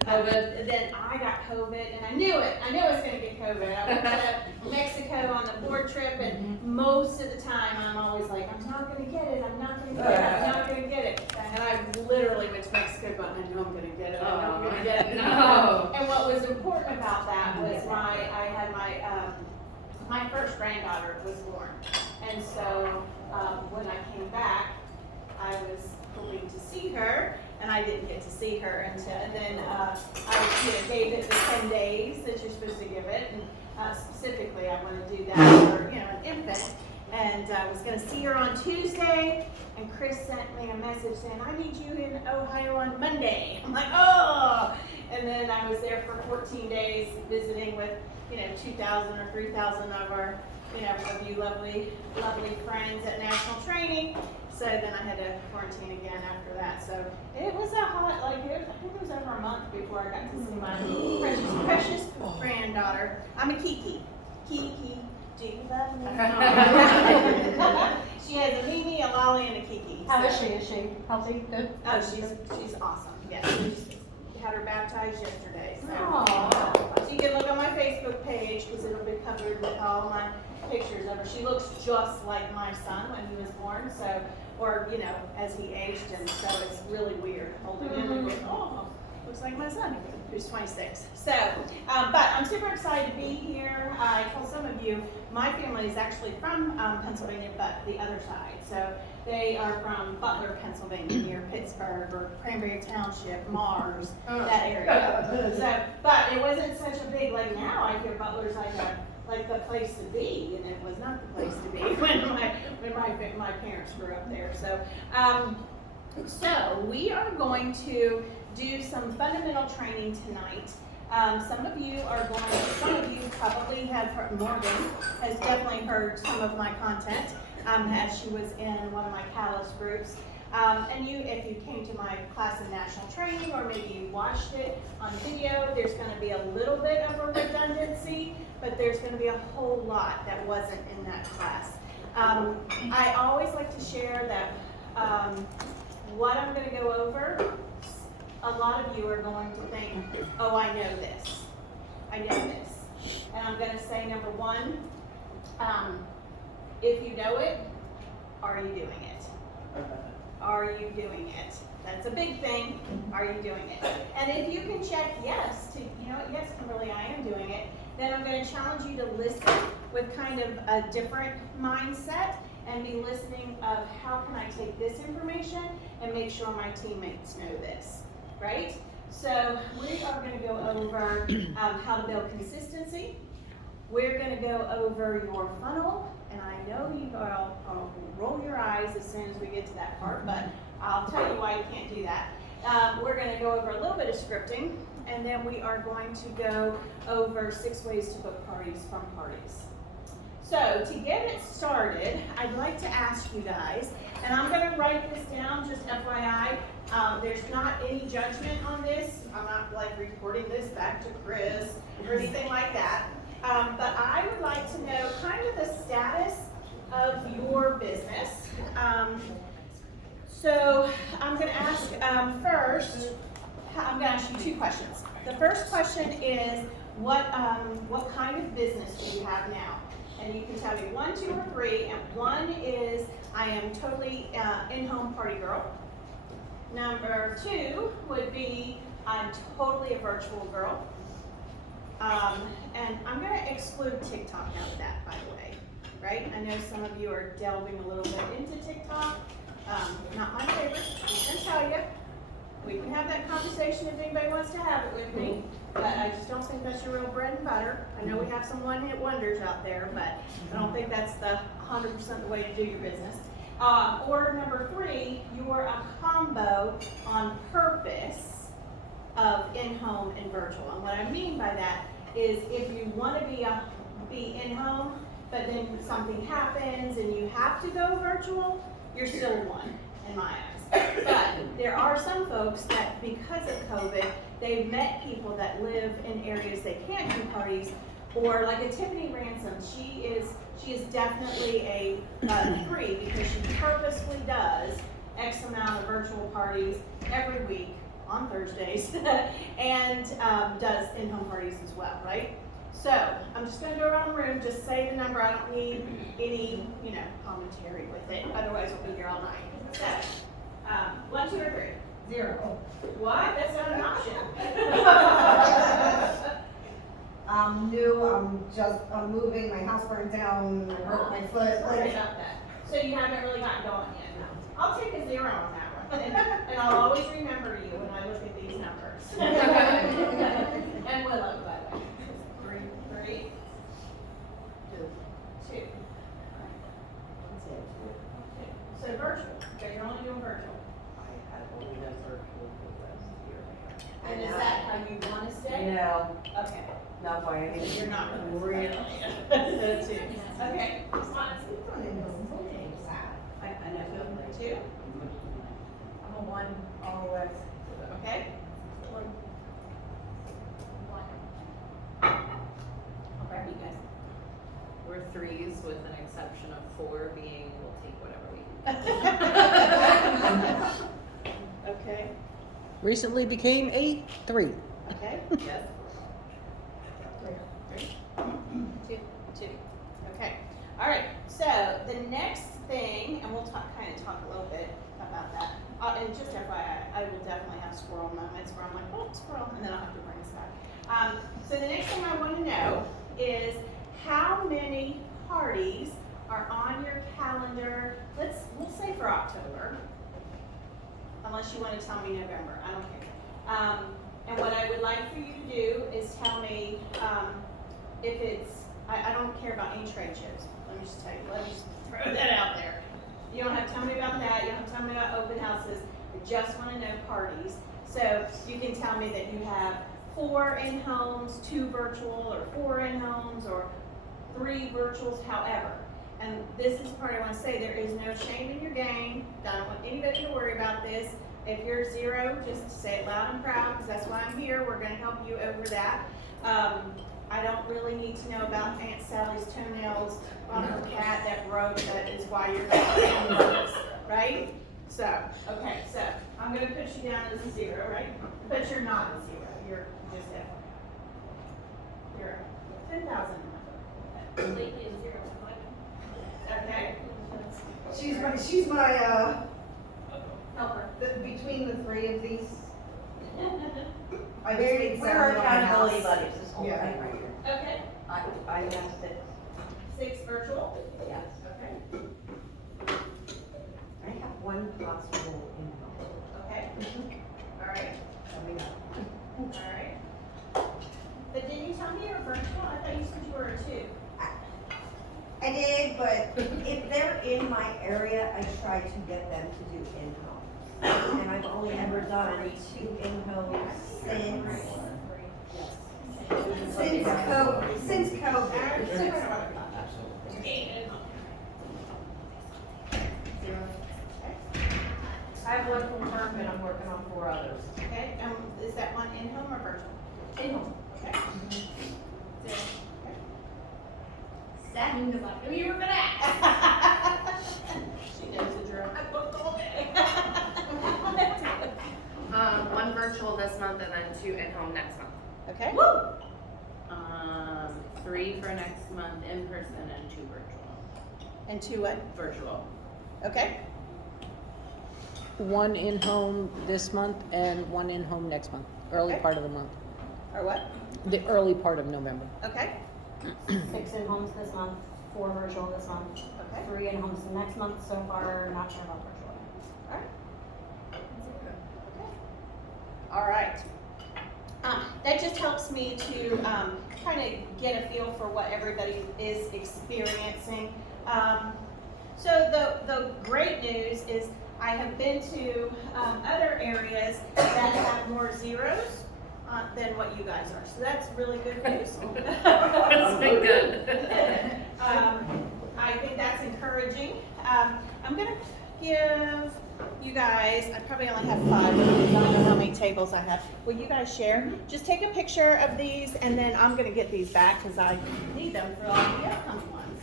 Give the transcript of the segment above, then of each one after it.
COVID. Then I got COVID, and I knew it. I knew I was going to get COVID. I went to Mexico on the board trip, and most of the time I'm always like, I'm not going to get it. I'm not going to get it. I'm not going to get it. And I literally went to Mexico, but I know I'm going to get it. I know I'm going to get it. No. And what was important about that was I had my first granddaughter was born, and so when I came back, I was hoping to see her, and I didn't get to see her until, and then I gave it the 10 days that you're supposed to give it, and specifically I want to do that for an infant, and I was going to see her on Tuesday, and Chris sent me a message saying, I need you in Ohio on Monday. I'm like, oh! And then I was there for 14 days visiting with 2,000 or 3,000 of our of you lovely friends at national training. So then I had to quarantine again after that. So it was a hot, I think it was over a month before I got to see my precious granddaughter. I'm a Kiki. Kiki, do you love me? She has a Mimi, a Lolly, and a Kiki. How is she? Is she healthy? Good? Oh, she's awesome. Yes, we had her baptized yesterday. So, Aww. so you can look on my Facebook page because it'll be covered with all my pictures of her. She looks just like my son when he was born, so, or, as he aged, and so it's really weird holding him and going, oh, looks like my son, who's 26. So, but I'm super excited to be here. I told some of you, my family is actually from Pennsylvania, but the other side. So they are from Butler, Pennsylvania, near Pittsburgh or Cranberry Township, Mars, that area. So, but it wasn't such a big, now I hear Butler's like the place to be, and it was not the place to be when my parents grew up there. So, so we are going to do some fundamental training tonight. Some of you probably have heard, Morgan has definitely heard some of my content as she was in one of my Callus groups. And if you came to my class in national training, or maybe you watched it on video, there's going to be a little bit of a redundancy, but there's going to be a whole lot that wasn't in that class. I always like to share that what I'm going to go over, a lot of you are going to think, oh, I know this. I know this. And I'm going to say, number one, if you know it, are you doing it? Are you doing it? That's a big thing. Are you doing it? And if you can check yes to, yes, Kimberly, I am doing it, then I'm going to challenge you to listen with kind of a different mindset and be listening of how can I take this information and make sure my teammates know this, right? So we are going to go over how to build consistency. We're going to go over your funnel, and I know you all roll your eyes as soon as we get to that part, but I'll tell you why you can't do that. We're going to go over a little bit of scripting, and then we are going to go over 6 ways to book parties from parties. So to get it started, I'd like to ask you guys, and I'm going to write this down, just FYI. There's not any judgment on this. I'm not reporting this back to Chris or anything like that. But I would like to know kind of the status of your business. So I'm going to ask first, I'm going to ask you 2 questions. The first question is, what kind of business do you have now? And you can tell me 1, 2, or 3. And 1 is, I am totally in-home party girl. Number 2 would be, I'm totally a virtual girl. And I'm going to exclude TikTok out of that, by the way, right? I know some of you are delving a little bit into TikTok. Not my favorite, I can tell you. We can have that conversation if anybody wants to have it with me, but I just don't think that's your real bread and butter. I know we have some one-hit wonders out there, but I don't think that's the 100% the way to do your business. Or number 3, you are a combo on purpose of in-home and virtual. And what I mean by that is if you want to be in-home, but then something happens and you have to go virtual, you're still one in my eyes. But there are some folks that, because of COVID, they've met people that live in areas they can't do parties, or like a Tiffany Ransom, she is definitely a 3 because she purposefully does X amount of virtual parties every week on Thursdays, and does in-home parties as well, right? So I'm just going to go around the room, just say the number. I don't need any, commentary with it. Otherwise, we'll be here all night. So, 1, 2, or 3? 0. What? That's not an option. I'm new, I'm moving, my house burned down, I hurt my foot, Sorry about that. So you haven't really gotten going yet. I'll take a 0 on that one, and I'll always remember you when I look at these numbers. And Willow, by the way. 3, 2. So virtual. You guys are only doing virtual. And is that how you want to stay? No, Okay. not by any means. You're not Really. Okay. Response. I know. 2. I'm a 1 all the way. Okay. 1. Okay, you guys. We're 3s with an exception of 4 being we'll take whatever we Okay. Recently became a 3. Okay. Yes. 2. Okay. All right. So the next thing, and we'll talk a little bit about that. And just FYI, I will definitely have squirrel moments where I'm like, oh, squirrel, and then I'll have to bring us back. So the next thing I want to know is how many parties are on your calendar. We'll say for October, unless you want to tell me November. I don't care. And what I would like for you to do is tell me if it's. I don't care about any trade shows. Let me just throw that out there. You don't have to tell me about that. You don't have to tell me about open houses. I just want to know parties. So you can tell me that you have 4 in-homes, 2 virtual, or 4 in-homes, or 3 virtuals, however. And this is the part I want to say, there is no shame in your game. I don't want anybody to worry about this. If you're 0, just say it loud and proud, because that's why I'm here. We're going to help you over that. I don't really need to know about Aunt Sally's toenails on her cat that broke. That is why you're not doing this, right? So, okay, so I'm going to put you down as a 0, right? But you're not a 0. You're just FYI. You're 10,000. Completely 0. Okay. She's my, Helper. between the 3 of these. I just We're need someone in my accountability house. buddies this whole Yeah. thing right here. Okay. I have 6, 6 virtual. yes. Okay. I have 1 possible in-home. Okay. All right. Coming up. All right. But didn't you tell me you were virtual? I thought you said you were a 2. I did, but if they're in my area, I try to get them to do in-home. And I've only ever done 2 in-homes since COVID. I have 1 from Perk and I'm working on 4 others. Okay. Is that one in-home or virtual? In-home. Okay. 0. Sad because I knew you were gonna ask. She knows the drill. I booked all day. 1 virtual this month and then 2 in-home next month. Okay. 3 for next month in person and 2 virtual. And 2 what? Virtual. Okay. 1 in-home this month and 1 in-home next month, early Okay. part of the month, Or what? the early part of November. Okay. 6 in-homes this month, 4 virtual this month, Okay. 3 in-homes next month so far, not sure about virtual. All right. All right. That just helps me to kind of get a feel for what everybody is experiencing. So the great news is I have been to other areas that have more 0s than what you guys are. So that's really good news. That's been good. I think that's encouraging. I'm going to give you guys, I probably only have 5, I don't know how many tables I have. Will you guys share? Just take a picture of these and then I'm going to get these back because I need them for all the upcoming ones.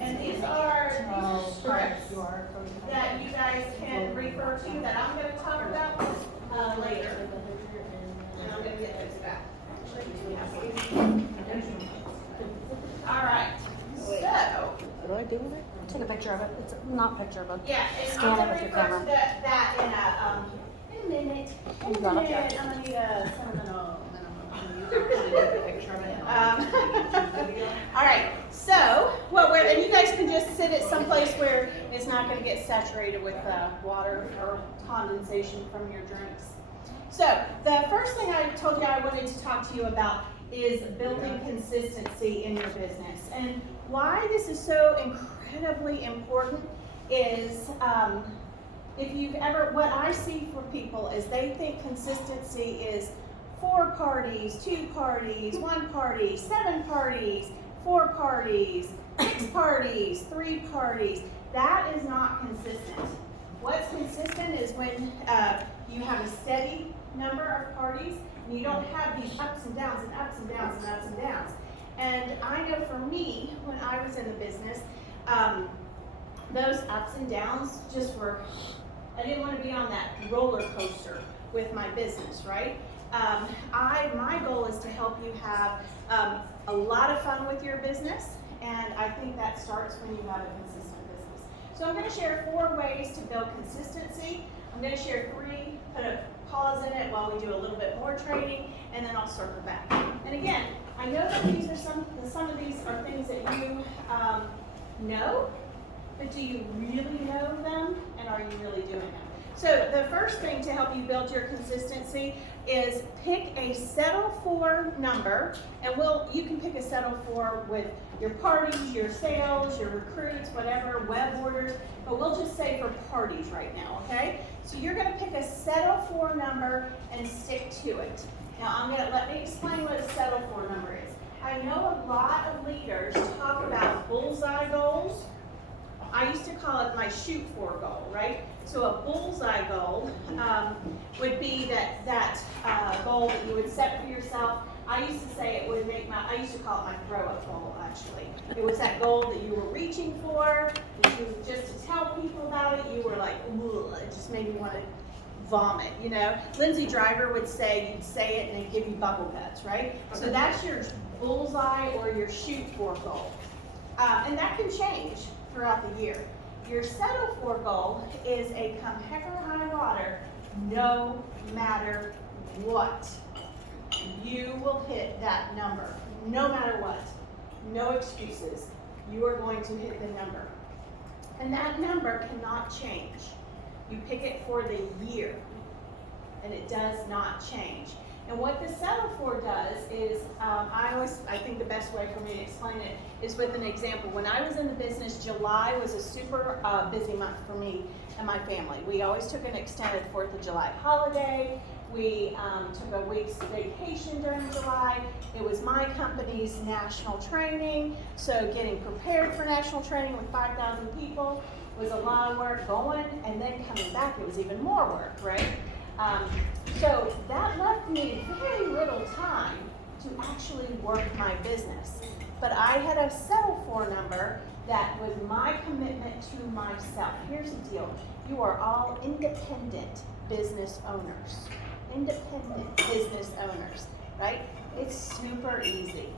And these are scripts You are. that you guys can refer to that I'm gonna talk about, later. And I'm gonna get those back. All right, so, What do I do with it? Take a picture of it. It's not picture, but yeah, and Scan I'm it gonna with your refer to camera. that in a minute. You got it? I'm gonna need a sentimental. All right, so and you guys can just sit at some place where it's not going to get saturated with water or condensation from your drinks. So the first thing I told you I wanted to talk to you about is building consistency in your business. And why this is so incredibly important is if you've ever, what I see for people is they think consistency is 4 parties, 2 parties, 1 party, 7 parties, 4 parties, 6 parties, 3 parties. That is not consistent. What's consistent is when you have a steady number of parties and you don't have these ups and downs and ups and downs and ups and downs. And I know for me, when I was in the business, those ups and downs just were, I didn't want to be on that roller coaster with my business, right? My goal is to help you have a lot of fun with your business, and I think that starts when you have a consistent business. So I'm going to share 4 ways to build consistency. I'm going to share 3, put a pause in it while we do a little bit more training, and then I'll circle back. And again, I know that these are some of these are things that you know, but do you really know them, and are you really doing them? So the first thing to help you build your consistency is pick a settle for number, and you can pick a settle for with your parties, your sales, your recruits, whatever, web orders, but we'll just say for parties right now, okay? So you're gonna pick a settle for number and stick to it. Now let me explain what a settle for number is. I know a lot of leaders talk about bullseye goals. I used to call it my shoot for goal, right? So a bullseye goal would be that goal that you would set for yourself. I used to say it would make I used to call it my throw up goal, actually. It was that goal that you were reaching for, that you, just to tell people about it, you were like, ugh, it just made me want to vomit, you know? Lindsay Driver would say, you'd say it and it'd give you bubble guts, right? So that's your bullseye or your shoot for goal. And that can change throughout the year. Your settle for goal is a come heck or high water, no matter what. You will hit that number, no matter what. No excuses. You are going to hit the number. And that number cannot change. You pick it for the year, and it does not change. And what the settle for does is, I think the best way for me to explain it is with an example. When I was in the business, July was a super busy month for me and my family. We always took an extended 4th of July holiday. We took a week's vacation during July. It was my company's national training, so getting prepared for national training with 5,000 people was a lot of work going, and then coming back, it was even more work, right? So that left me very little time to actually work my business. But I had a settle for number that was my commitment to myself. Here's the deal. You are all independent business owners. Independent business owners, right? It's super easy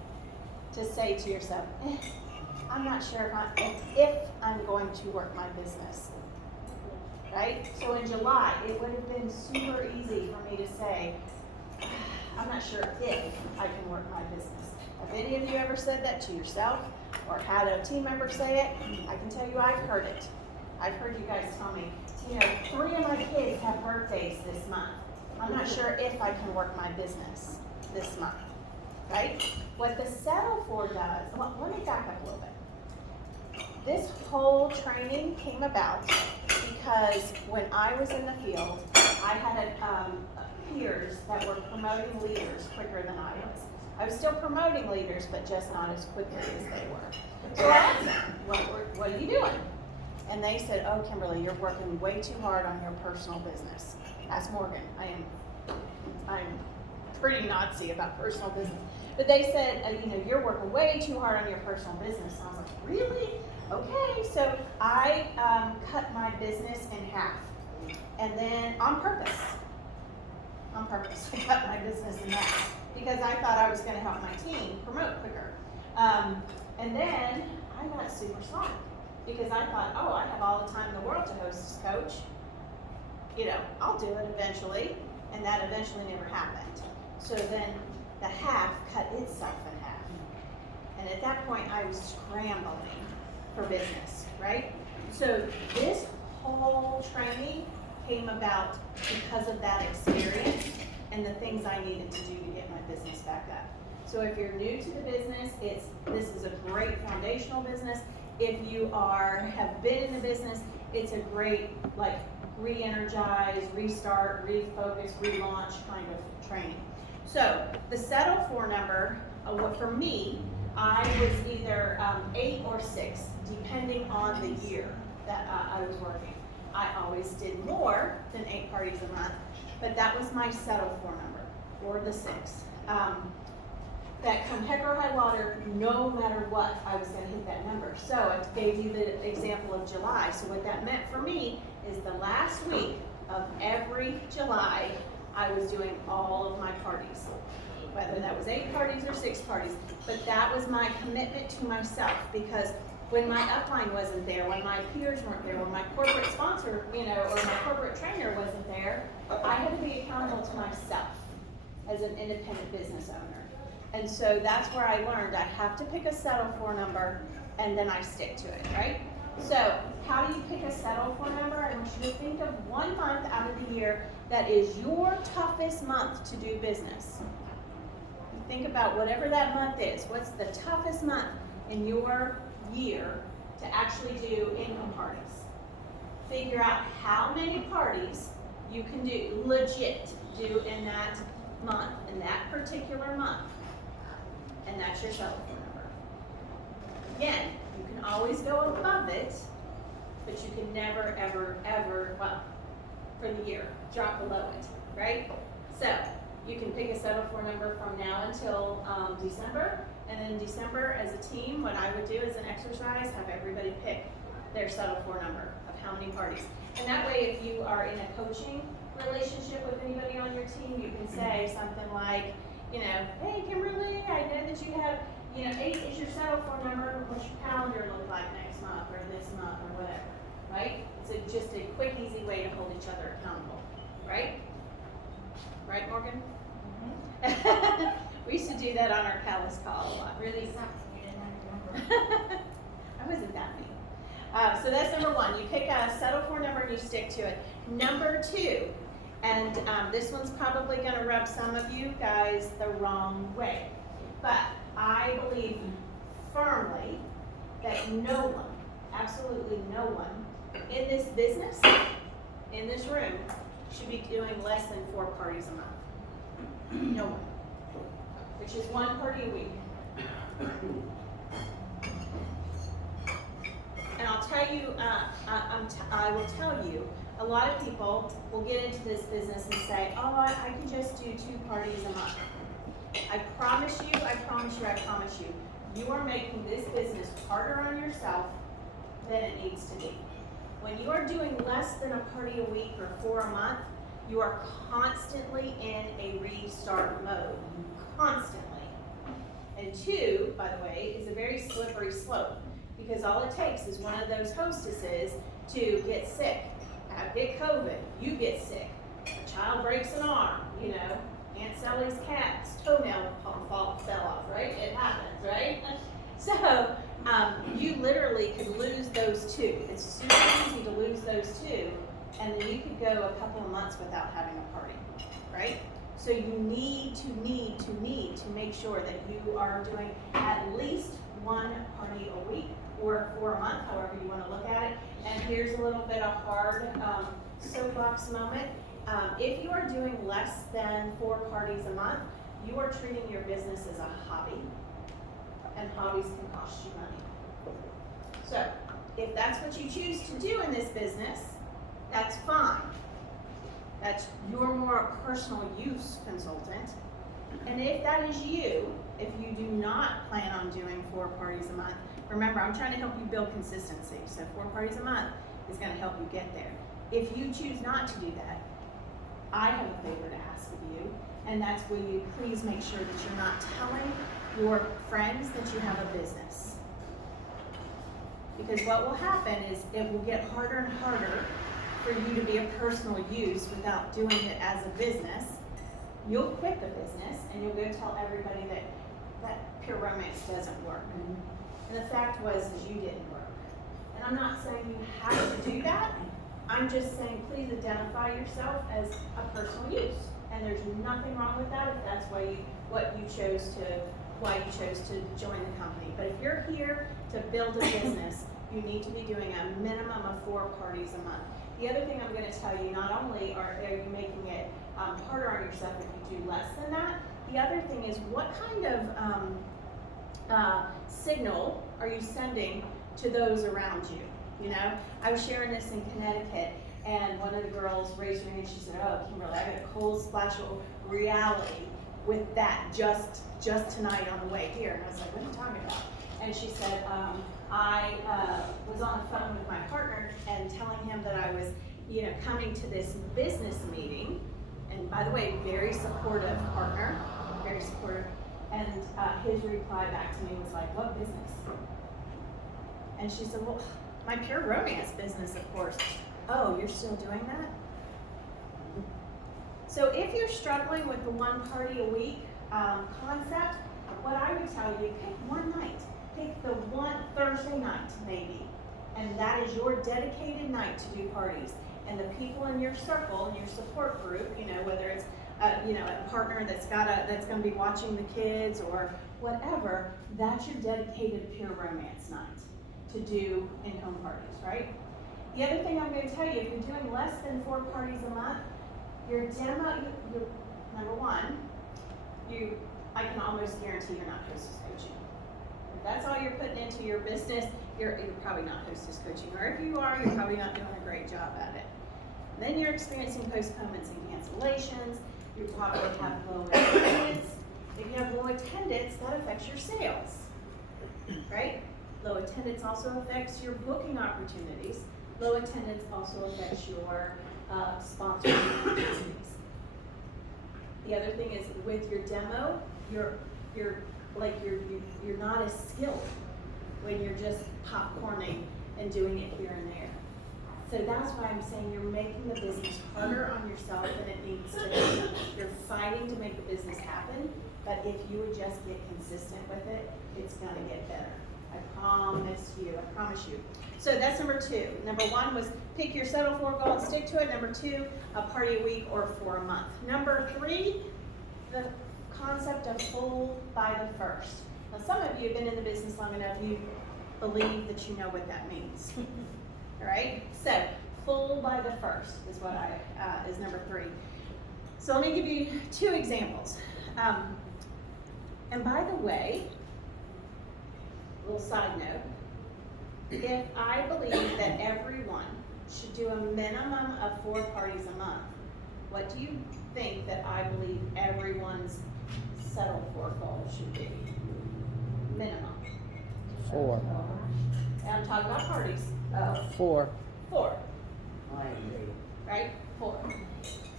to say to yourself, I'm not sure if I'm going to work my business. Right? So in July, it would have been super easy for me to say, I'm not sure if I can work my business. Have any of you ever said that to yourself or had a team member say it? I can tell you I've heard it. I've heard you guys tell me, 3 of my kids have birthdays this month. I'm not sure if I can work my business this month. Right? What the settle for does, well, let me back up a little bit. This whole training came about because when I was in the field, I had peers that were promoting leaders quicker than I was. I was still promoting leaders, but just not as quickly as they were. So I asked them, what are you doing? And they said, oh, Kimberly, you're working way too hard on your personal business. Ask Morgan. I'm pretty Nazi about personal business. But they said, you're working way too hard on your personal business. And I was like, really? okay, so I cut my business in half. And then on purpose, I cut my business in half because I thought I was gonna help my team promote quicker. And then I got super sloppy because I thought, oh, I have all the time in the world to host as coach. You know, I'll do it eventually, and that eventually never happened. So then the half cut itself in half. And at that point, I was scrambling for business, right? So this whole training came about because of that experience and the things I needed to do to get my business back up. So if you're new to the business, this is a great foundational business. If you have been in the business, it's a great like re-energize, restart, refocus, relaunch kind of training. So the settle for number, for me, I was either 8 or 6, depending on the year that I was working. I always did more than 8 parties a month, but that was my settle for number, or the 6. That come heck or high water, no matter what, I was gonna hit that number. So I gave you the example of July. So what that meant for me is the last week of every July, I was doing all of my parties. Whether that was 8 parties or 6 parties, but that was my commitment to myself, because when my upline wasn't there, when my peers weren't there, when my corporate sponsor, or my corporate trainer wasn't there, I had to be accountable to myself as an independent business owner. And so that's where I learned I have to pick a settle for number and then I stick to it, right? So how do you pick a settle for number? I want you to think of one month out of the year that is your toughest month to do business. Think about whatever that month is. What's the toughest month in your year to actually do income parties? Figure out how many parties you can do, legit do in that month, in that particular month. And that's your settle for number. Again, you can always go above it, but you can never, ever, ever, well, for the year, drop below it, right? So you can pick a settle for number from now until December, and then December as a team, what I would do as an exercise, have everybody pick their settle for number of how many parties. And that way, if you are in a coaching relationship with anybody on your team, you can say something like, hey Kimberly, I know that you have, 8 is your settle for number, what's your calendar look like next month or this month or whatever, right? It's just a quick, easy way to hold each other accountable, right? Right, Morgan? Mm-hmm. We used to do that on our Callis call a lot. Really sucks when you didn't have your number. I wasn't that mean. So that's number 1. You pick a settle for number and you stick to it. Number 2, and this one's probably going to rub some of you guys the wrong way, but I believe firmly that no one, absolutely no one in this business, in this room, should be doing less than 4 parties a month. No one. Which is 1 party a week. And I'll tell you, I will tell you, a lot of people will get into this business and say, oh, I can just do 2 parties a month. I promise you, you are making this business harder on yourself than it needs to be. When you are doing less than a party a week or 4 a month, you are constantly in a restart mode. Constantly. And 2, by the way, is a very slippery slope, because all it takes is one of those hostesses to get sick, get COVID, you get sick, a child breaks an arm, Aunt Sally's cat's toenail fell off, right? It happens, right? So you literally could lose those 2. It's super easy to lose those 2, and then you could go a couple of months without having a party, right? So you need to make sure that you are doing at least 1 party a week or 4 a month, however you want to look at it. And here's a little bit of hard soapbox moment. If you are doing less than 4 parties a month, you are treating your business as a hobby, and hobbies can cost you money. So if that's what you choose to do in this business, that's fine. You're more a personal use consultant. And if that is you, if you do not plan on doing 4 parties a month, remember, I'm trying to help you build consistency, so 4 parties a month is gonna help you get there. If you choose not to do that, I have a favor to ask of you, and that's will you please make sure that you're not telling your friends that you have a business. Because what will happen is it will get harder and harder for you to be a personal use without doing it as a business. You'll quit the business and you'll go tell everybody that pure romance doesn't work. And the fact is you didn't work. And I'm not saying you have to do that. I'm just saying please identify yourself as a personal use. And there's nothing wrong with that if that's why you chose to join the company. But if you're here to build a business, you need to be doing a minimum of 4 parties a month. The other thing I'm going to tell you, not only are you making it harder on yourself if you do less than that, the other thing is what kind of signal are you sending to those around you? You know, I was sharing this in Connecticut, and one of the girls raised her hand and she said, "Oh, Kimberly, I got a cold splash of reality with that just tonight on the way here." And I was like, "What are you talking about?" And she said, I was on the phone with my partner and telling him that I was, coming to this business meeting. And by the way, very supportive partner, very supportive. And his reply back to me was like, "What business?" And she said, "Well, my pure romance business, of course." "Oh, you're still doing that?" So if you're struggling with the 1 party a week concept, what I would tell you, pick one night. Pick the one Thursday night, maybe. And that is your dedicated night to do parties. And the people in your circle, in your support group, whether it's a partner that's going to be watching the kids or whatever, that's your dedicated pure romance night to do in-home parties, right? The other thing I'm going to tell you, if you're doing less than 4 parties a month, your demo, number one, I can almost guarantee you're not hostess coaching. If that's all you're putting into your business, you're probably not hostess coaching. Or if you are, you're probably not doing a great job at it. Then you're experiencing postponements and cancellations. You probably have low attendance. If you have low attendance, that affects your sales, right? Low attendance also affects your booking opportunities. Low attendance also affects your sponsoring opportunities. The other thing is with your demo, you're not as skilled when you're just popcorning and doing it here and there. So that's why I'm saying you're making the business harder on yourself than it needs to be. You're fighting to make the business happen, but if you would just get consistent with it, it's gonna get better. I promise you. So that's number 2. Number 1 was pick your settle for goal and stick to it. Number 2, a party a week or 4 a month. Number 3, the concept of full by the first. Now some of you have been in the business long enough, you believe that you know what that means. All right, so full by the first is what is number 3. So let me give you 2 examples. And by the way, little side note, if I believe that everyone should do a minimum of 4 parties a month, what do you think that I believe everyone's settle for goal should be? Minimum. 4. And I'm talking about parties. 4. 4. Right? 4.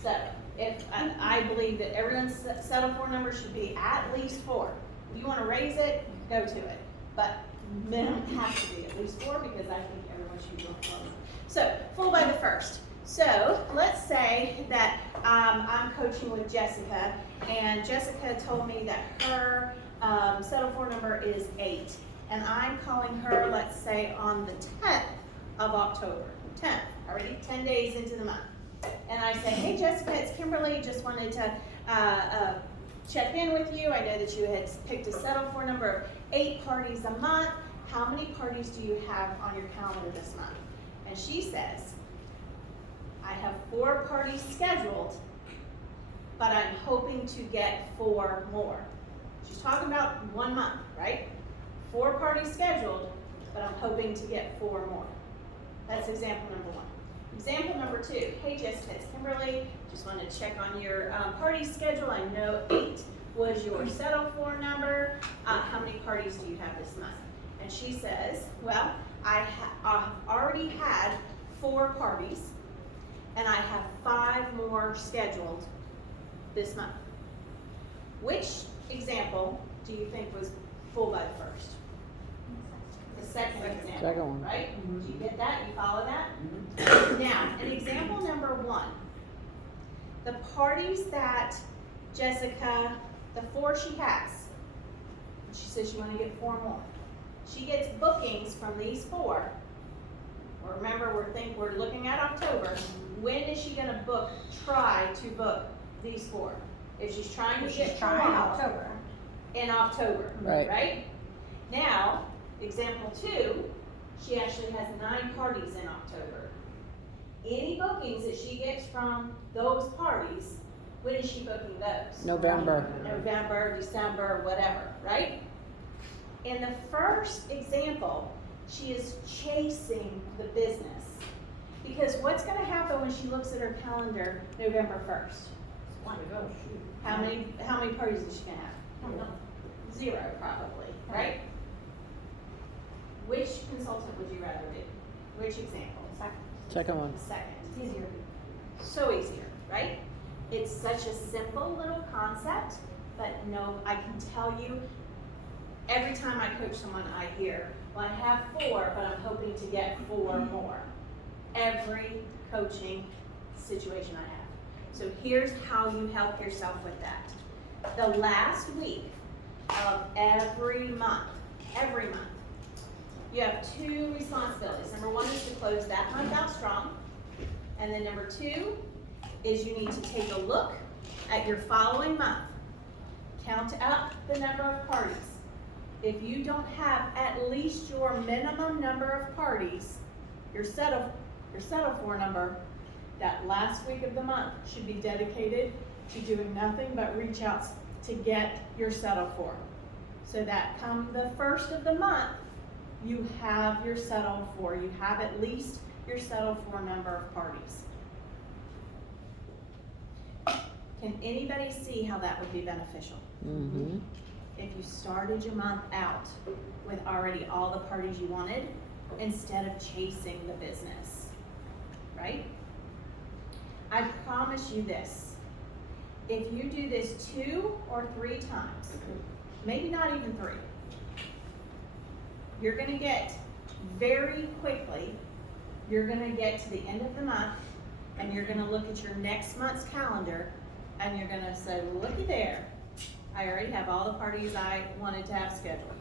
So if I believe that everyone's settle for number should be at least 4. If you want to raise it, go to it. But minimum has to be at least 4 because I think everyone should be doing 4. So full by the first. So let's say that I'm coaching with Jessica, and Jessica told me that her settle for number is 8. And I'm calling her, let's say, on the 10th of October. 10th, already 10 days into the month. And I say, "Hey Jessica, it's Kimberly, just wanted to check in with you. I know that you had picked a settle for number of 8 parties a month. How many parties do you have on your calendar this month?" And she says, "I have 4 parties scheduled, but I'm hoping to get 4 more." She's talking about 1 month, right? 4 parties scheduled, but I'm hoping to get 4 more. That's example number 1. Example number 2, "Hey Jessica, it's Kimberly. Just wanted to check on your party schedule. I know 8 was your settle for number? How many parties do you have this month? And she says, well, I've already had 4 parties, and I have 5 more scheduled this month. Which example do you think was full by the first? The second example, Second one. right? Do you get that? You follow that? Now, in example number 1, the parties that Jessica, the 4 she has, she says she want to get 4 more. She gets bookings from these 4. Remember, we're looking at October. When is she going to try to book these 4? If she's trying to get 4 October. in October, Right. right? Now, example 2, she actually has 9 parties in October. Any bookings that she gets from those parties, when is she booking those? November. November, December, whatever, right? In the first example, she is chasing the business. Because what's going to happen when she looks at her calendar November 1st? How many parties is she going to have? 0 probably, right? Which consultant would you rather do? Which example? Second one. Second. It's easier. So easier, right? It's such a simple little concept, but no, I can tell you, every time I coach someone, I hear, well, I have 4, but I'm hoping to get 4 more. Every coaching situation I have. So here's how you help yourself with that. The last week of every month, you have 2 responsibilities. Number 1 is to close that month out strong. And then number 2 is you need to take a look at your following month. Count up the number of parties. If you don't have at least your minimum number of parties, your settle for number, that last week of the month should be dedicated to doing nothing but reach out to get your settle for. So that come the first of the month, you have your settle for. You have at least your settle for number of parties. Can anybody see how that would be beneficial? Mm-hmm. If you started your month out with already all the parties you wanted, instead of chasing the business, right? I promise you this, if you do this 2 or 3 times, maybe not even 3, you're gonna get very quickly, you're gonna get to the end of the month and you're gonna look at your next month's calendar and you're gonna say, looky there, I already have all the parties I wanted to have scheduled.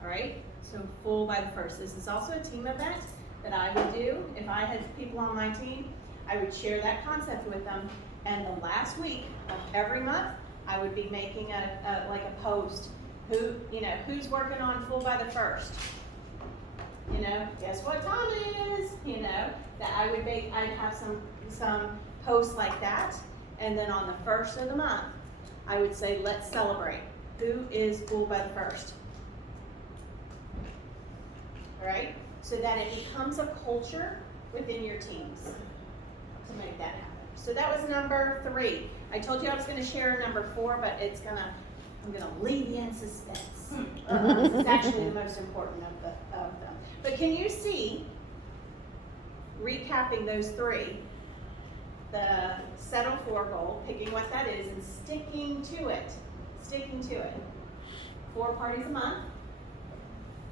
All right, so full by the 1st. This is also a team event that I would do. If I had people on my team, I would share that concept with them. And the last week of every month, I would be making a post. Who's working on full by the 1st? Guess what time it is? That I would make. I'd have some posts like that. And then on the 1st of the month, I would say, let's celebrate. Who is full by the 1st? All right? So that it becomes a culture within your teams to make that happen. So that was number 3. I told you I was going to share number 4, but I'm going to leave you in suspense. It's actually the most important of them. But can you see, recapping those 3, the settle for goal, picking what that is and sticking to it. 4 parties a month,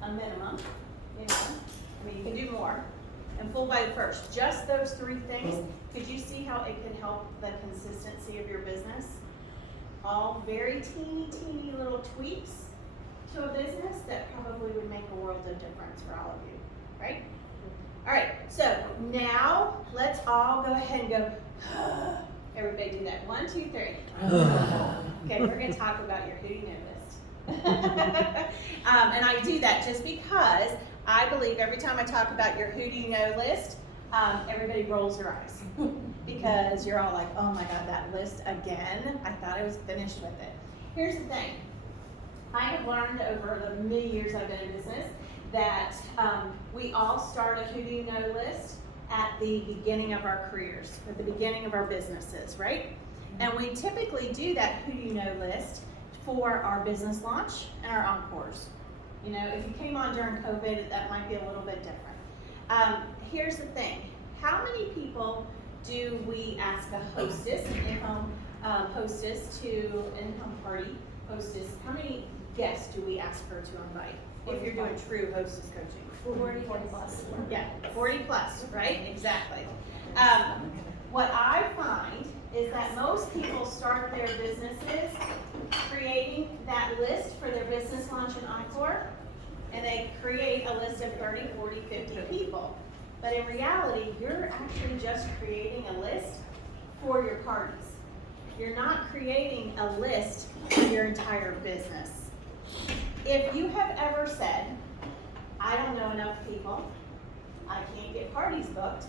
a minimum, you can do more. And full by the 1st, just those 3 things. Could you see how it could help the consistency of your business? All very teeny little tweaks to a business that probably would make a world of difference for all of you, right? All right, so now let's all go ahead and go, everybody do that. 1, 2, 3. Okay, we're going to talk about your who do you know list. And I do that just because I believe every time I talk about your who do you know list, everybody rolls their eyes because you're all like, oh my God, that list again? I thought I was finished with it. Here's the thing. I have learned over the many years I've been in business that we all start a who do you know list at the beginning of our careers, at the beginning of our businesses, right? And we typically do that who do you know list for our business launch and our encores. You know, if you came on during COVID, that might be a little bit different. Here's the thing. How many people do we ask a hostess, an in-home hostess to in-home party hostess? How many guests do we ask her to invite if you're doing true hostess coaching? 40 plus. Yeah, 40 plus, right? Exactly. What I find is that most people start their businesses creating that list for their business launch and encore, and they create a list of 30, 40, 50 people. But in reality, you're actually just creating a list for your parties. You're not creating a list for your entire business. If you have ever said, I don't know enough people, I can't get parties booked,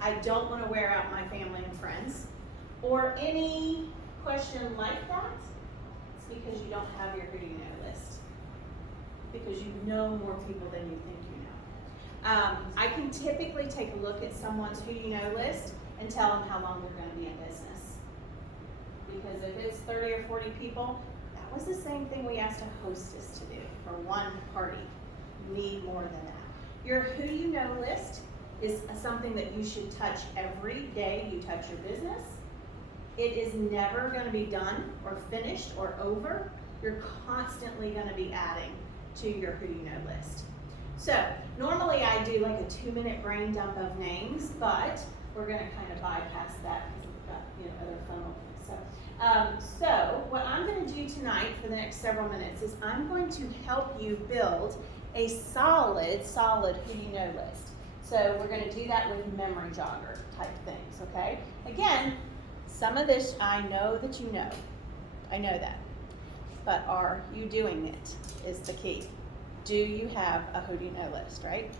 I don't want to wear out my family and friends, or any question like that, it's because you don't have your who do you know list. Because you know more people than you think you know. I can typically take a look at someone's who do you know list and tell them how long they're going to be in business. Because if it's 30 or 40 people, that was the same thing we asked a hostess to do for one party. You need more than that. Your who do you know list is something that you should touch every day you touch your business. It is never going to be done or finished or over. You're constantly going to be adding to your who do you know list. So normally I do like a 2-minute brain dump of names, but we're going to kind of bypass that because we've got other fun openings. So what I'm going to do tonight for the next several minutes is I'm going to help you build a solid who do you know list. So we're going to do that with memory jogger type things, okay? Again, some of this I know that you know. I know that. But are you doing it is the key. Do you have a who do you know list, right?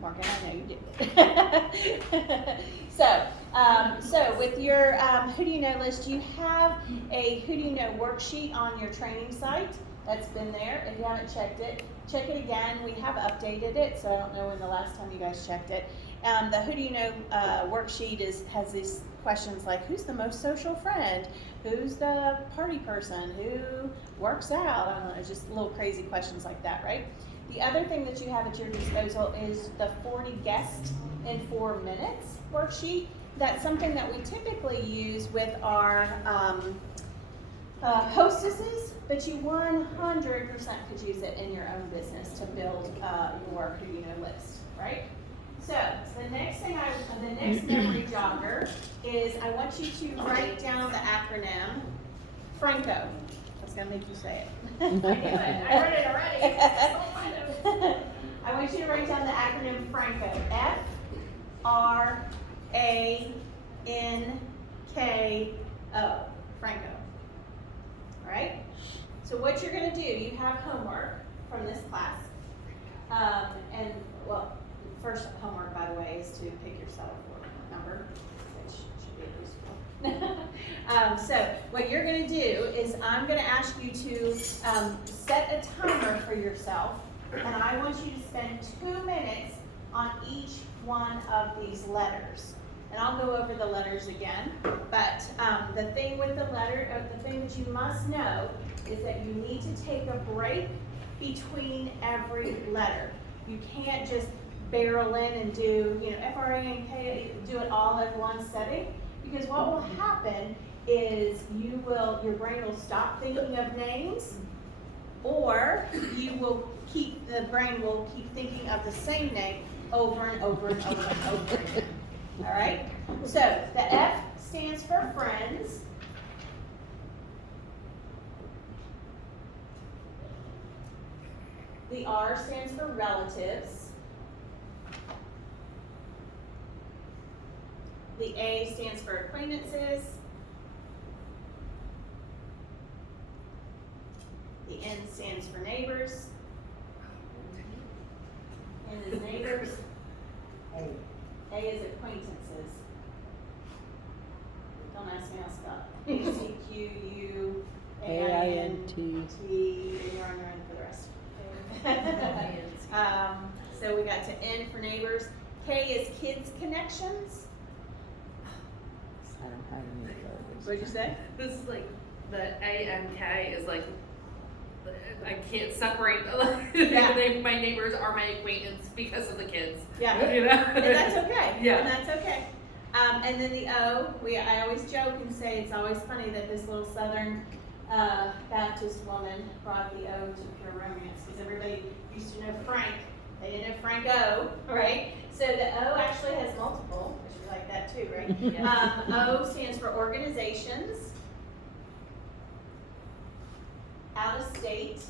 Morgan, I know you do. So with your who do you know list, you have a who do you know worksheet on your training site that's been there. If you haven't checked it, check it again. We have updated it, so I don't know when the last time you guys checked it. The who do you know worksheet has these questions like, who's the most social friend? Who's the party person? Who works out? I don't know, just little crazy questions like that, right? The other thing that you have at your disposal is the 40 guests in 4 minutes worksheet. That's something that we typically use with our hostesses, but you 100% could use it in your own business to build your who do you know list, right? So the next thing the next memory jogger is I want you to write down the acronym Franco. I was gonna make you say it. I knew it, I read it already. I want you to write down the acronym Franco. F-R-A-N-K-O. Franco. All right? So what you're going to do, you have homework from this class. First homework, by the way, is to pick your cell phone number, which should be useful. So what you're going to do is I'm going to ask you to set a timer for yourself, and I want you to spend 2 minutes on each one of these letters. And I'll go over the letters again, but the thing with the thing that you must know is that you need to take a break between every letter. You can't just barrel in and do, F-R-A-N-K, do it all in one setting, because what will happen is your brain will stop thinking of names, or the brain will keep thinking of the same name over and over and over and over again. All right? So the F stands for friends. The R stands for relatives. The A stands for acquaintances. The N stands for neighbors. N is neighbors. A is acquaintances. Don't ask me how to spell it. C-Q-U-A-I-N-T. And you're on your own for the rest. So we got to N for neighbors. K is kids connections. I don't have any of those. What'd you say? This is like, the A and K is like, I can't separate, Yeah. my neighbors are my acquaintance because of the kids. Yeah. You know? And that's okay. Yeah. And that's okay. And then the O, I always joke and say it's always funny that this little Southern Baptist woman brought the O to pure romance because everybody used to know Frank. They didn't know Frank O, right? So the O actually has multiple, which you like that too, right? O stands for organizations, out of state,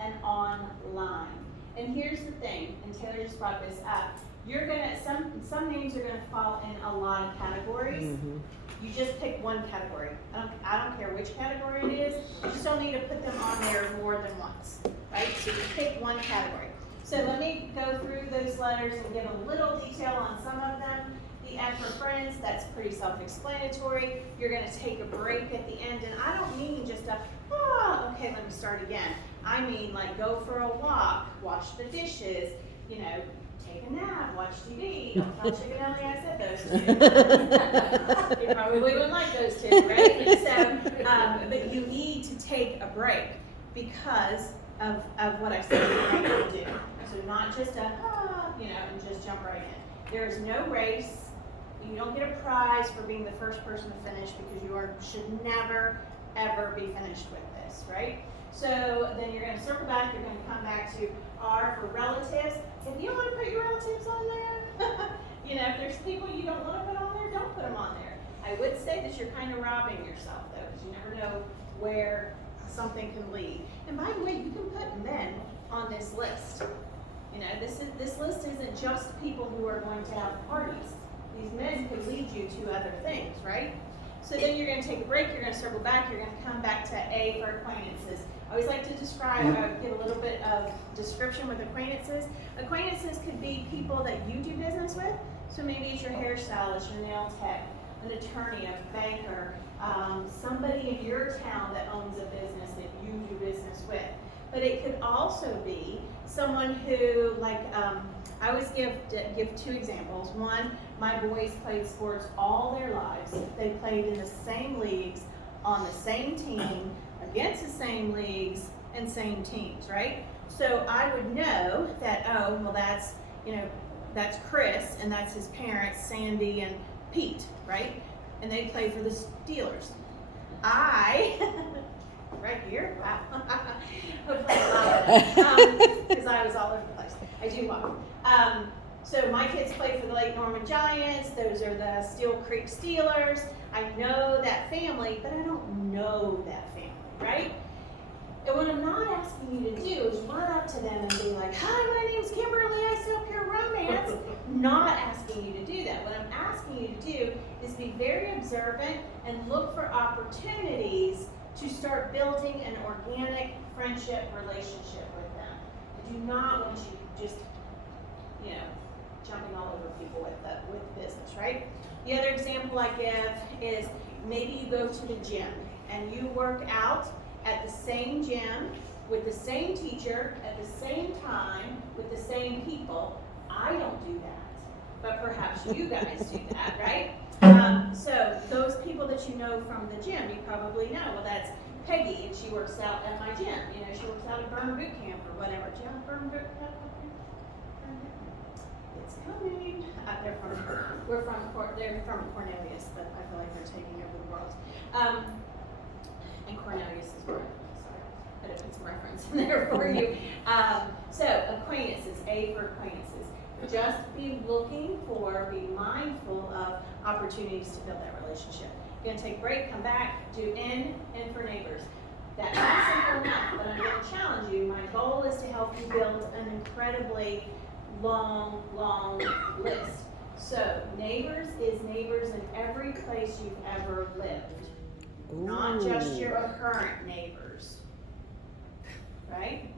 and online. And here's the thing, and Taylor just brought this up. You're gonna, some names are gonna fall in a lot of categories. Mhm. You just pick one category. I don't care which category it is, you just don't need to put them on there more than once, right? So you pick one category. So let me go through those letters and give a little detail on some of them. The F for friends, that's pretty self-explanatory. You're gonna take a break at the end, and I don't mean just okay, let me start again. I mean like go for a walk, wash the dishes, you know, take a nap, watch TV. Don't tell Chicken Ellie I said those two. You probably wouldn't like those two, right? So, but you need to take a break because of what I said you're going to do. So not just you know, and just jump right in. There is no race. You don't get a prize for being the first person to finish because you should never, ever be finished with this, right? So then you're going to circle back, you're going to come back to R for relatives. If you don't want to put your relatives on there, you know, if there's people you don't want to put on there, don't put them on there. I would say that you're kind of robbing yourself though, because you never know where something can lead. And by the way, you can put men on this list. You know, this list isn't just people who are going to have parties. These men could lead you to other things, right? So then you're going to take a break, you're going to circle back, you're going to come back to A for acquaintances. I always like to describe, give a little bit of description with acquaintances. Acquaintances could be people that you do business with. So maybe it's your hairstylist, your nail tech, an attorney, a banker, somebody in your town that owns a business that you do business with. But it could also be someone who, like, I always give two examples. One, my boys played sports all their lives. They played in the same leagues, on the same team, against the same leagues, and same teams, right? So I would know that, oh, well, that's, you know, that's Chris, and that's his parents, Sandy and Pete, right? And they play for the Steelers. Right here? Wow. Hopefully because I was all over the place. I do walk. So my kids play for the Lake Norman Giants. Those are the Steel Creek Steelers. I know that family, but I don't know that family, right? And what I'm not asking you to do is run up to them and be like, hi, my name's Kimberly, I sell pure romance. Not asking you to do that. What I'm asking you to do is be very observant and look for opportunities to start building an organic friendship relationship with them. I do not want you just, you know, jumping all over people with business, right? The other example I give is maybe you go to the gym and you work out at the same gym with the same teacher at the same time with the same people. I don't do that, but perhaps you guys do that, right? So those people that you know from the gym, you probably know, well, that's Peggy, and she works out at my gym. You know, she works out at Burn Boot Camp or whatever. Do you have Burn Boot Camp? It's coming. They're from Cornelius, but I feel like they're taking over the world. And Cornelius is where, sorry, I didn't put some reference in there for you. So acquaintances, A for acquaintances. Just be looking for, be mindful of opportunities to build that relationship. You're gonna take a break, come back, do N for neighbors. That's not simple enough, but I'm gonna challenge you. My goal is to help you build an incredibly long list. So neighbors is neighbors in every place you've ever lived. Not just your current neighbors. Right?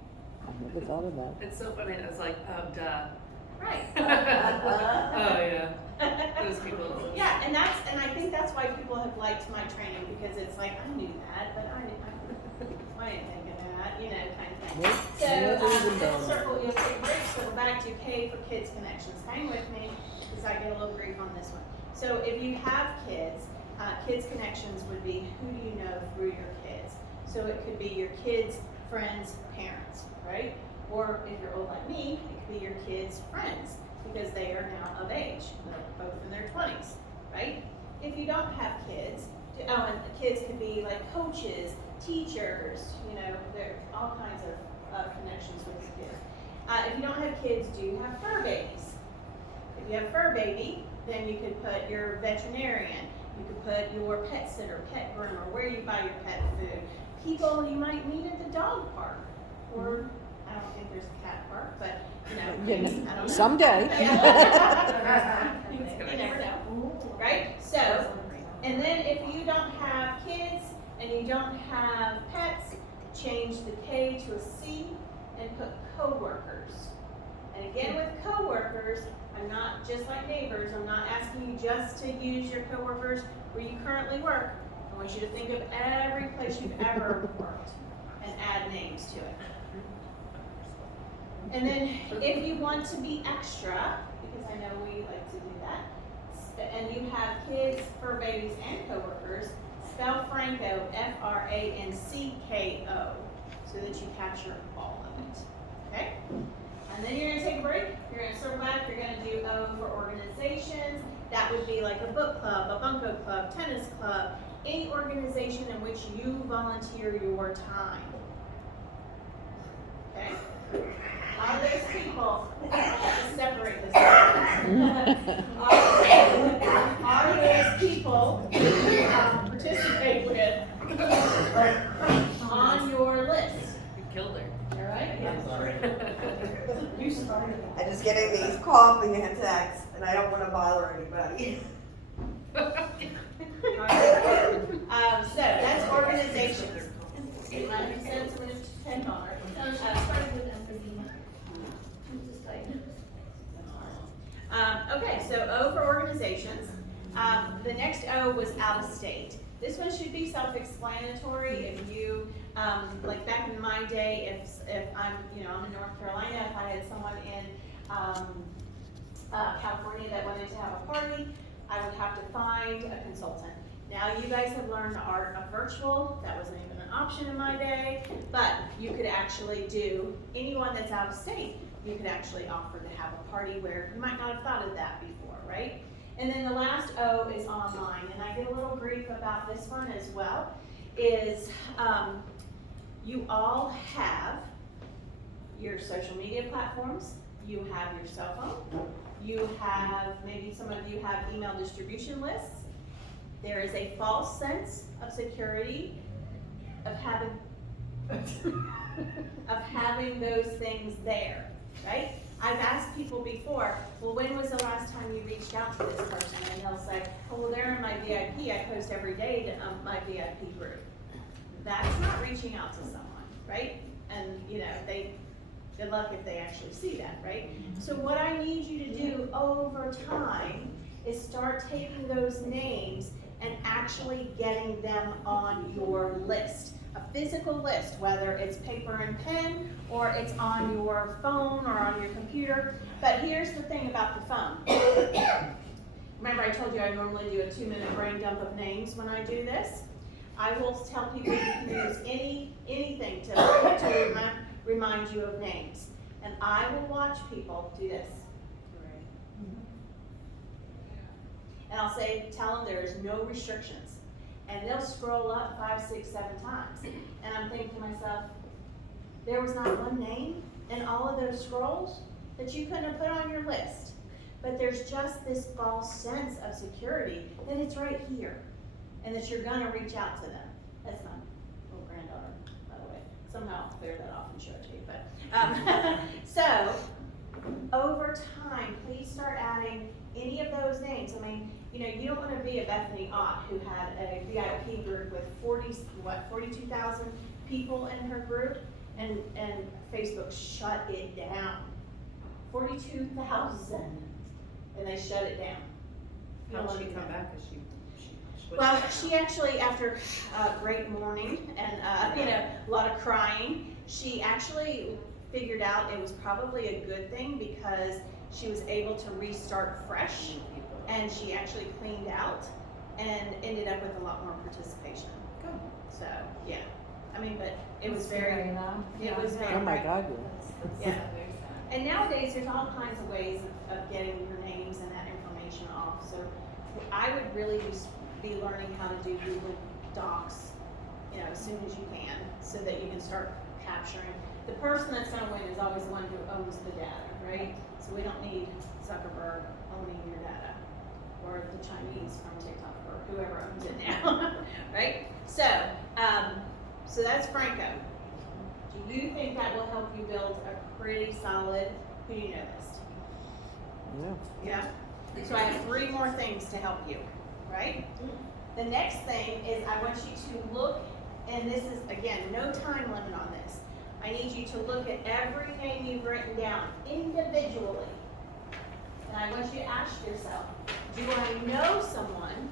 I never thought of that. It's so funny, it's like, duh. Right. Oh, yeah. Those people. Yeah, and I think that's why people have liked my training, because it's like, I knew that, but I didn't think of that, you know, kind of thing. Nope, So, never even done you'll take a break, circle back to K for Kids Connections. Hang with me, because I get a little grief on this one. So if you have kids, kids connections would be who do you know through your kids. So it could be your kids' friends' parents, right? Or if you're old like me, it could be your kids' friends because they are now of age. They're both in their 20s, right? If you don't have kids, and the kids could be like coaches, teachers, you know, there are all kinds of connections with the kids. If you don't have kids, do you have fur babies? If you have a fur baby, then you could put your veterinarian, you could put your pet sitter, pet groomer, where you buy your pet food, people you might meet at the dog park, or I don't think there's a cat park, but you know, maybe, I don't know. Someday. You never know, right? So, and then if you don't have kids and you don't have pets, change the K to a C and put coworkers. And again with coworkers, I'm not just like neighbors, I'm not asking you just to use your coworkers where you currently work. I want you to think of every place you've ever worked and add names to it. And then if you want to be extra, because I know we like to do that, and you have kids, fur babies, and coworkers, spell Franco, F-R-A-N-C-K-O, so that you capture all of it, okay? And then you're gonna take a break, you're gonna circle back, you're gonna do O for organizations. That would be like a book club, a bunco club, tennis club, any organization in which you volunteer your time, okay? All those people, I have to separate this. Are those people you participate with on your list? You killed her. All right? You started. I'm just getting these coughing attacks, and I don't want to bother anybody. So that's organizations. Like you said, so it's $10. Started with emphysema. Just diagnosed. Okay, so O for organizations. The next O was out of state. This one should be self-explanatory. If you, like back in my day, if I'm, you know, I'm in North Carolina, if I had someone in California that wanted to have a party, I would have to find a consultant. Now you guys have learned the art of virtual. That wasn't even an option in my day, but you could actually do anyone that's out of state. You could actually offer to have a party where you might not have thought of that before, right? And then the last O is online, and I get a little grief about this one as well, is you all have your social media platforms, you have your cell phone, you have, maybe some of you have email distribution lists. There is a false sense of security of having those things there, right? I've asked people before, well, when was the last time you reached out to this person? And they'll say, oh, well, they're in my VIP. I post every day to my VIP group. That's not reaching out to someone, right? And, you know, good luck if they actually see that, right? So what I need you to do over time is start taking those names and actually getting them on your list. A physical list, whether it's paper and pen, or it's on your phone or on your computer. But here's the thing about the phone. Remember I told you I normally do a 2-minute brain dump of names when I do this? I will tell people you can use anything to remind you of names. And I will watch people do this. And I'll say, tell them there is no restrictions. And they'll scroll up 5, 6, 7 times. And I'm thinking to myself, there was not one name in all of those scrolls that you couldn't have put on your list. But there's just this false sense of security that it's right here and that you're gonna reach out to them. That's my little granddaughter, by the way. Somehow I'll clear that off and show it to you. But so over time, please start adding any of those names. I mean, you know, you don't want to be a Bethany Ott who had a VIP group with 42,000 people in her group, and Facebook shut it down. 42,000, and they shut it down. You don't How'd want she to do come that. back? Is she Well, she actually, after a great mourning and you know, a lot of crying, she actually figured out it was probably a good thing because she was able to restart fresh, and she actually cleaned out and ended up with a lot more participation. Good. So, yeah, I mean, but it was very, it was very. Oh my God, yeah. Yeah. And nowadays, there's all kinds of ways of getting your names and that information off. So I would really be learning how to do Google Docs, as soon as you can, so that you can start capturing. The person that's gonna win is always the one who owns the data, right? So we don't need Zuckerberg owning your data, or the Chinese from TikTok, or whoever owns it now, right? So, so that's Franco. Do you think that will help you build a pretty solid who do you know list? Yeah. Yeah? So I have 3 more things to help you, right? The next thing is I want you to look, and this is, again, no time limit on this. I need you to look at every name you've written down individually. And I want you to ask yourself, do I know someone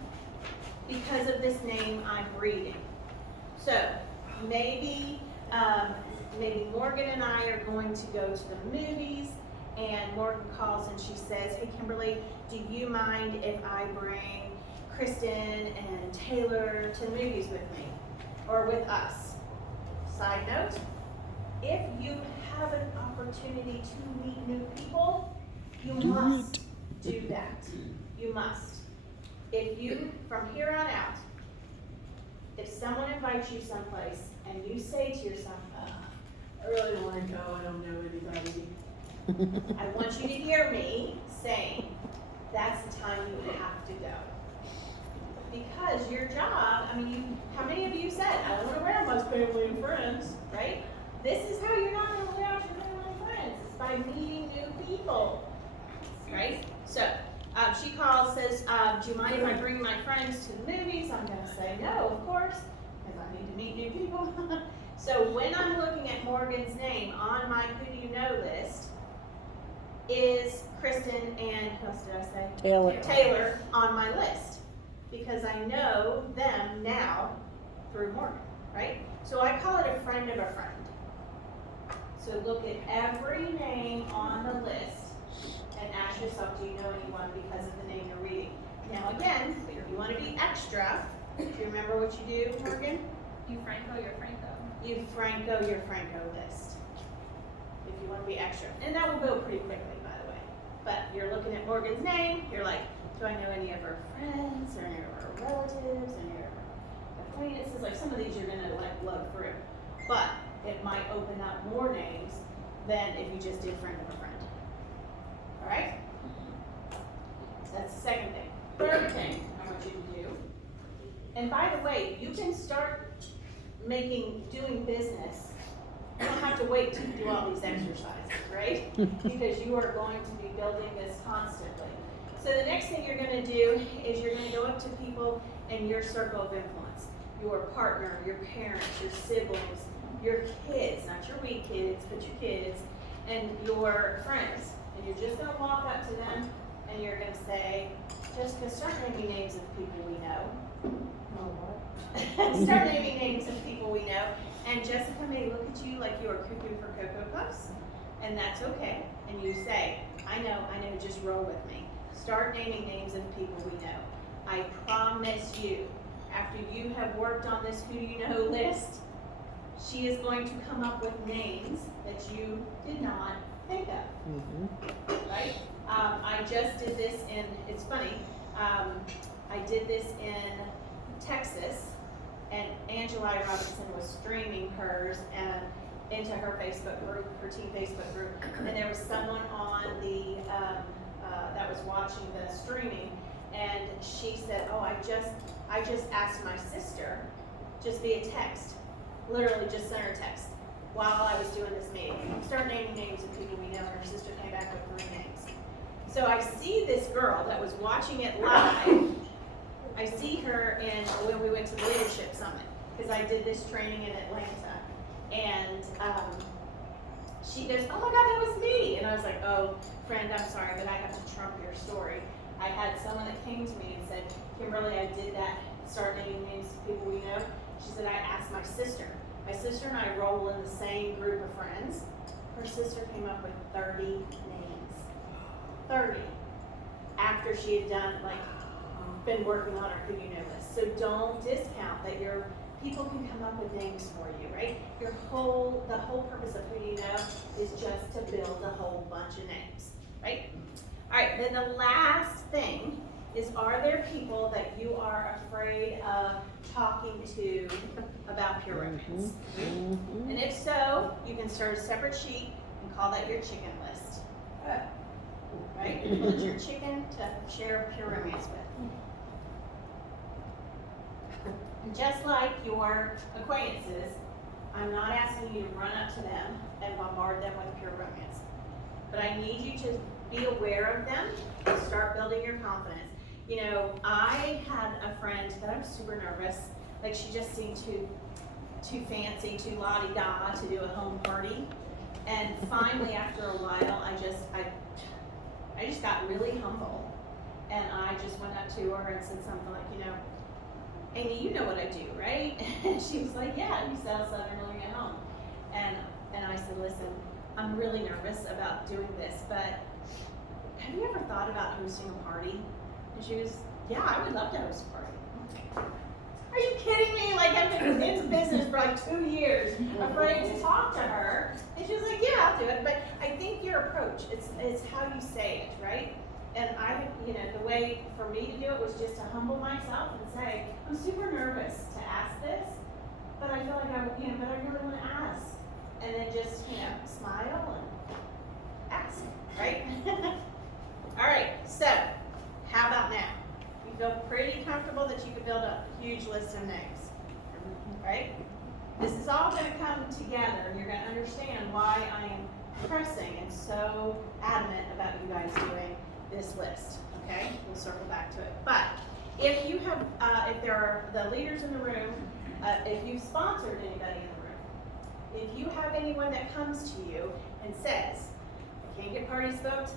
because of this name I'm reading? So maybe Morgan and I are going to go to the movies, and Morgan calls and she says, hey Kimberly, do you mind if I bring Kristen and Taylor to the movies with me, or with us? Side note, if you have an opportunity to meet new people, you must do that. You must. If you, from here on out, if someone invites you someplace and you say to yourself, I really don't want to go, I don't know anybody. I want you to hear me saying, that's the time you have to go. Because your job, how many of you said, I don't want to around my family and friends, right? This is how you're not going to wear out your family and friends. It's by meeting new people, right? So, she calls, says, do you mind if I bring my friends to the movies? I'm going to say no, of course, because I need to meet new people. So when I'm looking at Morgan's name on my who do you know list, is Kristen and, who else did I say? Taylor on my list. Because I know them now through Morgan, right? So I call it a friend of a friend. So look at every name on the list and ask yourself, do you know anyone because of the name you're reading? Now again, if you want to be extra, do you remember what you do, Morgan? You Franco, you're Franco. You Franco your Franco list. If you want to be extra. And that will go pretty quickly, by the way. But you're looking at Morgan's name, you're like, do I know any of her friends, or any of her relatives, any of her acquaintances? Like some of these you're gonna lug through. But it might open up more names than if you just did friend of a friend. Alright? So that's the second thing. Third thing I want you to do, and by the way, you can start doing business. You don't have to wait to do all these exercises, right? Because you are going to be building this constantly. So the next thing you're going to do is you're going to go up to people in your circle of influence. Your partner, your parents, your siblings, your kids, not your wee kids, but your kids, and your friends. And you're just going to walk up to them and you're going to say, Jessica, start naming names of people we know. Start naming names of people we know. And Jessica may look at you like you are cuckoo for Cocoa Puffs, and that's okay. And you say, I know, just roll with me. Start naming names of people we know. I promise you, after you have worked on this who you know list, she is going to come up with names that you did not think of. Right? I just did this in, it's funny, I did this in Texas, and Angela Robinson was streaming hers and into her Facebook group, her team Facebook group, and there was someone on the that was watching the streaming, and she said, "Oh, I just asked my sister, just via text, literally just sent her a text while I was doing this meeting. Start naming names of people we know." And her sister came back with 3 names. So I see this girl that was watching it live. I see her when we went to the leadership summit, because I did this training in Atlanta, and she goes, "Oh my God, that was me!" And I was like, "Oh, friend, I'm sorry, but I have to trump your story. I had someone that came to me and said, Kimberly, I did that, start naming names of people we know." She said, "I asked my sister. My sister and I roll in the same group of friends." Her sister came up with 30 names. 30 after she had done, like, been working on her who you know list. So don't discount that your people can come up with names for you, right? The whole purpose of who you know is just to build a whole bunch of names, right? All right, then the last thing is, are there people that you are afraid of talking to about pure romance? And if so, you can start a separate sheet and call that your chicken list. Right? It's your chicken to share pure romance with. And just like your acquaintances, I'm not asking you to run up to them and bombard them with pure romance. But I need you to be aware of them and start building your confidence. You know, I had a friend that I was super nervous, like she just seemed too fancy, too la-di-da to do a home party. And finally, after a while, I just got really humble. And I just went up to her and said something like, you know, Amy, you know what I do, right? And she was like, yeah, you sell Southern Living at home. And I said, listen, I'm really nervous about doing this, but have you ever thought about hosting a party? And she was, yeah, I would love to host a party. Are you kidding me? Like, I've been in business for like 2 years, afraid to talk to her. And she was like, yeah, I'll do it. But I think your approach, it's how you say it, right? And you know, the way for me to do it was just to humble myself and say, I'm super nervous to ask this, but I feel like but I really want to ask. And then just, smile and ask, right? All right, so how about now? You feel pretty comfortable that you could build a huge list of names, right? This is all going to come together, and you're going to understand why I am pressing and so adamant about you guys doing this list, okay? We'll circle back to it. But if you have, if there are the leaders in the room, if you've sponsored anybody in the room, if you have anyone that comes to you and says, I can't get parties booked,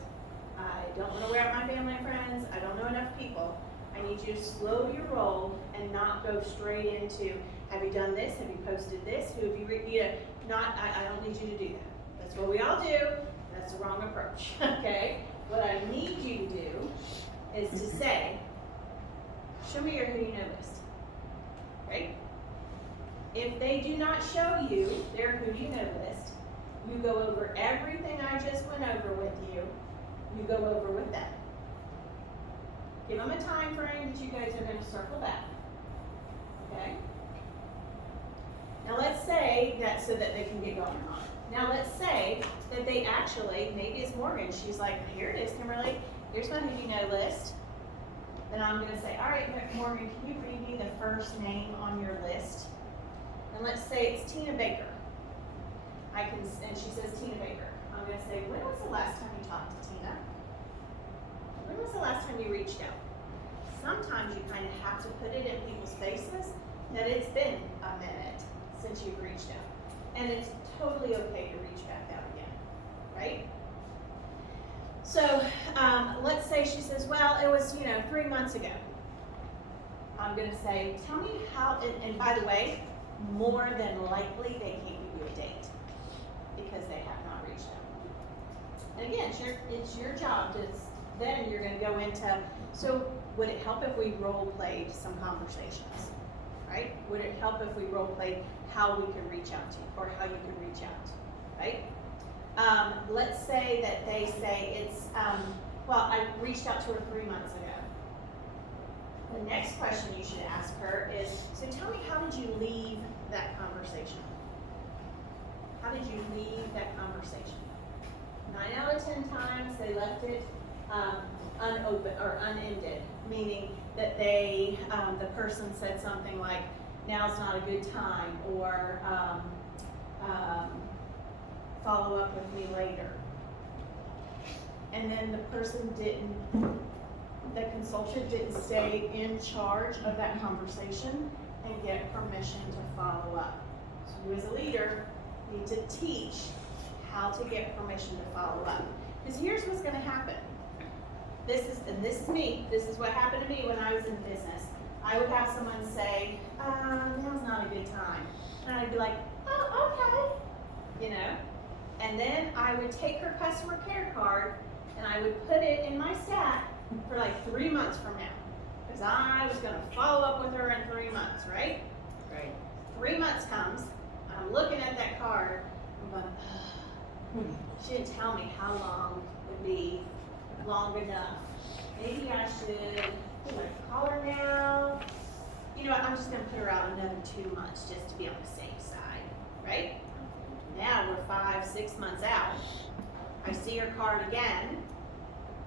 I don't want to wear out my family and friends, I don't know enough people, I need you to slow your roll and not go straight into, have you done this, have you posted this, who have you, I don't need you to do that. That's what we all do, that's the wrong approach, okay? What I need you to do is to say, show me your who you know list, right? If they do not show you their who you know list, you go over everything I just went over with you, you go over with them. Give them a time frame that you guys are going to circle back, okay? Now let's say that, so that they can get going on it. Now let's say that they actually, maybe it's Morgan, she's like, here it is, Kimberly, here's my who you know list. Then I'm going to say, all right, Morgan, can you read me the first name on your list? And let's say it's Tina Baker. And she says Tina Baker. I'm going to say, when was the last time you talked to Tina? When was the last time you reached out? Sometimes you kind of have to put it in people's faces that it's been a minute since you've reached out. And it's totally okay to reach back out again, right? So let's say she says, well, it was, 3 months ago. I'm going to say, tell me how, and by the way, more than likely they can't give you a date because they have not reached out. And again, it's your job to, then you're going to go into, so would it help if we role played some conversations, right? Would it help if we role played how we can reach out to you or how you can reach out, right? Let's say that they say it's, well, I reached out to her 3 months ago. The next question you should ask her is, so tell me, how did you leave that conversation? How did you leave that conversation? 9 out of 10 times they left it unopened or unended, meaning that they, the person said something like, now's not a good time, or follow up with me later. And then the person the consultant didn't stay in charge of that conversation and get permission to follow up. So you as a leader need to teach how to get permission to follow up. Because here's what's going to happen. This is me. This is what happened to me when I was in business. I would have someone say, now's not a good time. And I'd be like, oh, okay. And then I would take her customer care card and and I would put it in my stack for like 3 months from now. Cause I was gonna follow up with her in 3 months, right? Right. 3 months comes, I'm looking at that card, I'm going, she didn't tell me how long would be long enough. Maybe I should call her now. You know what, I'm just gonna put her out another 2 months just to be on the safe side, right? Now we're 5, 6 months out. I see her card again,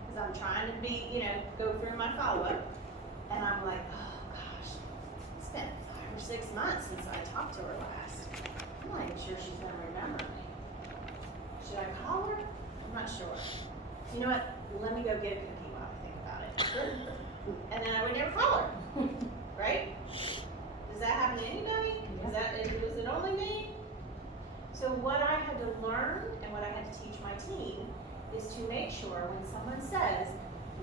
cause I'm trying to be, go through my follow-up. And I'm like, oh gosh, it's been 5 or 6 months since I talked to her last. I'm not even sure she's gonna remember me. Should I call her? I'm not sure. You know what? Let me go get a cookie while I think about it. And then I would never call her, right? Does that happen to anybody? Was it only me? So what I had to learn and what I had to teach my team is to make sure when someone says,